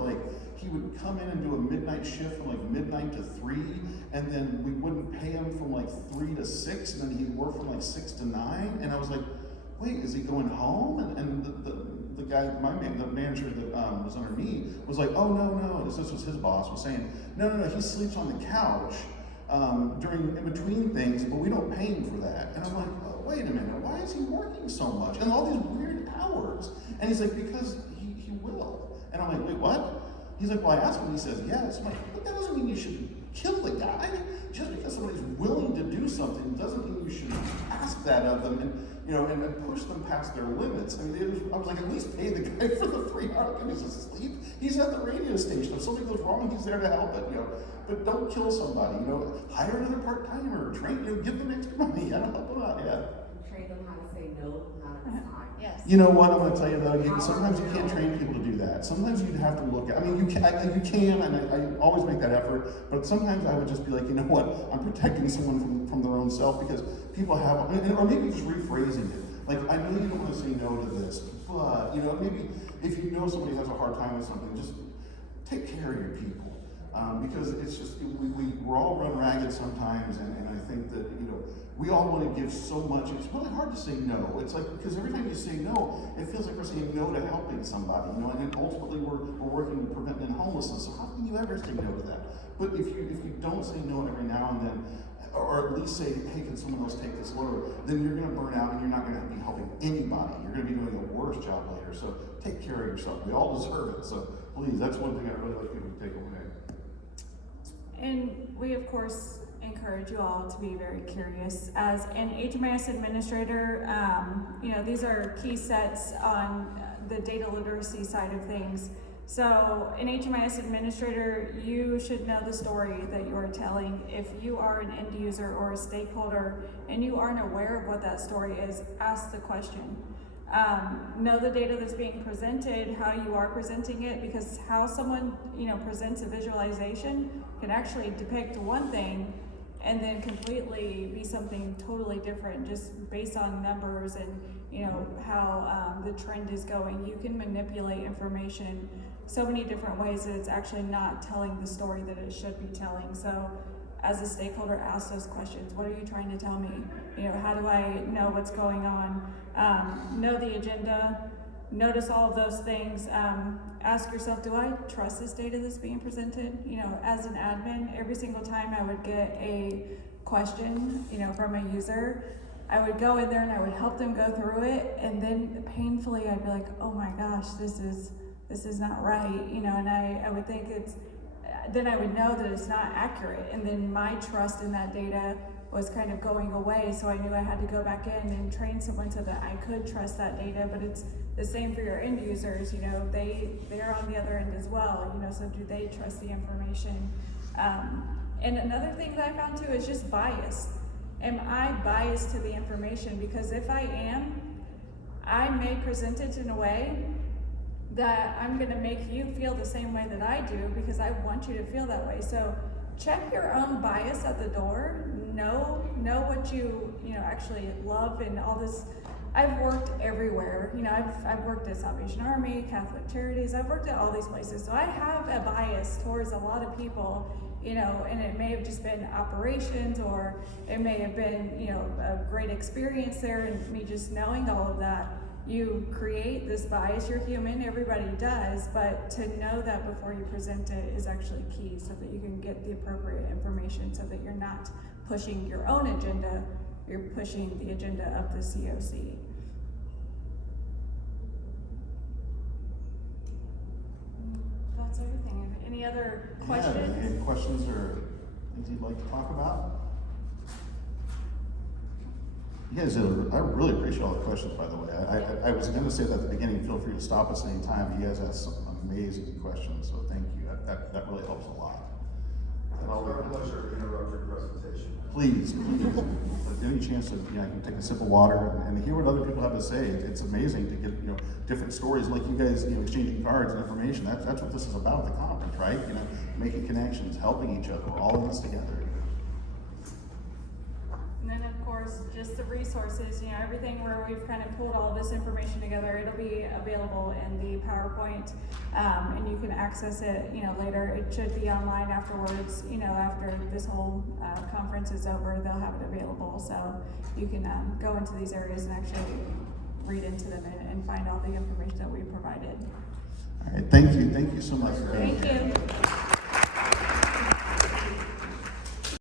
he would come in and do a midnight shift from midnight to 3, and then we wouldn't pay him from 3 to 6, and then he'd work from 6 to 9. And I was like, wait, is he going home? And the guy, the manager that was under me was like, oh, no, this was his boss, was saying, no, he sleeps on the couch in between things, but we don't pay him for that. And I'm like, oh, wait a minute, why is he working so much? And all these weird hours. And he's like, because he will. And I'm like, wait, what? He's like, well, I asked him, and he says, yes. I'm like, but that doesn't mean you should kill the guy. Just because somebody's willing to do something doesn't mean you should ask that of them and push them past their limits. I mean, I was like, at least pay the guy for the 3 hours. He's asleep. He's at the radio station. If something goes wrong, he's there to help it. But don't kill somebody. Hire another part-timer, train, give them extra money. Help them out. Yeah. Train them how to say no, not at the time. Yes. You know what, I'm going to tell you though, sometimes you can't train people to do that. Sometimes you'd have to look at, you can, and I always make that effort, but sometimes I would just be like, you know what, I'm protecting someone from their own self, because people have, or maybe just rephrasing it. I know you don't want to say no to this, but, maybe if you know somebody has a hard time with something, just take care of your people. Because it's just, we're all run ragged sometimes, and I think that, we all want to give so much. It's really hard to say no. It's because every time you say no, it feels like we're saying no to helping somebody, and then ultimately we're working to prevent homelessness. So how can you ever say no to that? But if you don't say no every now and then, or at least say, hey, can someone else take this load, then you're going to burn out and you're not going to be helping anybody. You're going to be doing a worse job later. So take care of yourself. We all deserve it. So please, that's one thing I really like people to take away. And we, of course, encourage you all to be very curious. As an HMIS administrator, these are key sets on the data literacy side of things. So an HMIS administrator, you should know the story that you are telling. If you are an end user or a stakeholder and you aren't aware of what that story is, ask the question. Know the data that's being presented, how you are presenting it, because how someone presents a visualization can actually depict one thing, and then completely be something totally different just based on numbers and how the trend is going. You can manipulate information so many different ways that it's actually not telling the story that it should be telling. So as a stakeholder, ask those questions. What are you trying to tell me? How do I know what's going on? Know the agenda, notice all of those things. Ask yourself, do I trust this data that's being presented? As an admin, every single time I would get a question, from a user, I would go in there and I would help them go through it, and then painfully I'd be like, oh my gosh, this is not right, and I would think then I would know that it's not accurate, and then my trust in that data was kind of going away, so I knew I had to go back in and train someone so that I could trust that data. But it's the same for your end users, they're on the other end as well, so do they trust the information? And another thing that I found too is just bias. Am I biased to the information? Because if I am, I may present it in a way that I'm gonna make you feel the same way that I do, because I want you to feel that way. So check your own bias at the door. Know what you actually love and all this. I've worked everywhere. I've worked at Salvation Army, Catholic Charities. I've worked at all these places. So I have a bias towards a lot of people, and it may have just been operations, or it may have been, a great experience there, and me just knowing all of that. You create this bias. You're human, everybody does, but to know that before you present it is actually key, so that you can get the appropriate information, so that you're not pushing your own agenda, you're pushing the agenda of the COC. That's everything. Any other questions? Yeah, any questions or things you'd like to talk about? You guys, I really appreciate all the questions, by the way. I was going to say that at the beginning, feel free to stop us anytime. You guys asked some amazing questions, so thank you. That really helps a lot. It's our pleasure to interrupt your presentation. Please. If any chance to, I can take a sip of water and hear what other people have to say. It's amazing to get, different stories, like you guys, exchanging cards and information. That's what this is about, the conference, right? Making connections, helping each other. We're all in this together. And then of course, just the resources, everything where we've kind of pulled all this information together, it'll be available in the PowerPoint, and you can access it, later. It should be online afterwards, after this whole conference is over, they'll have it available. So you can go into these areas and actually read into them and find all the information that we provided. All right, thank you so much for being here. Thank you.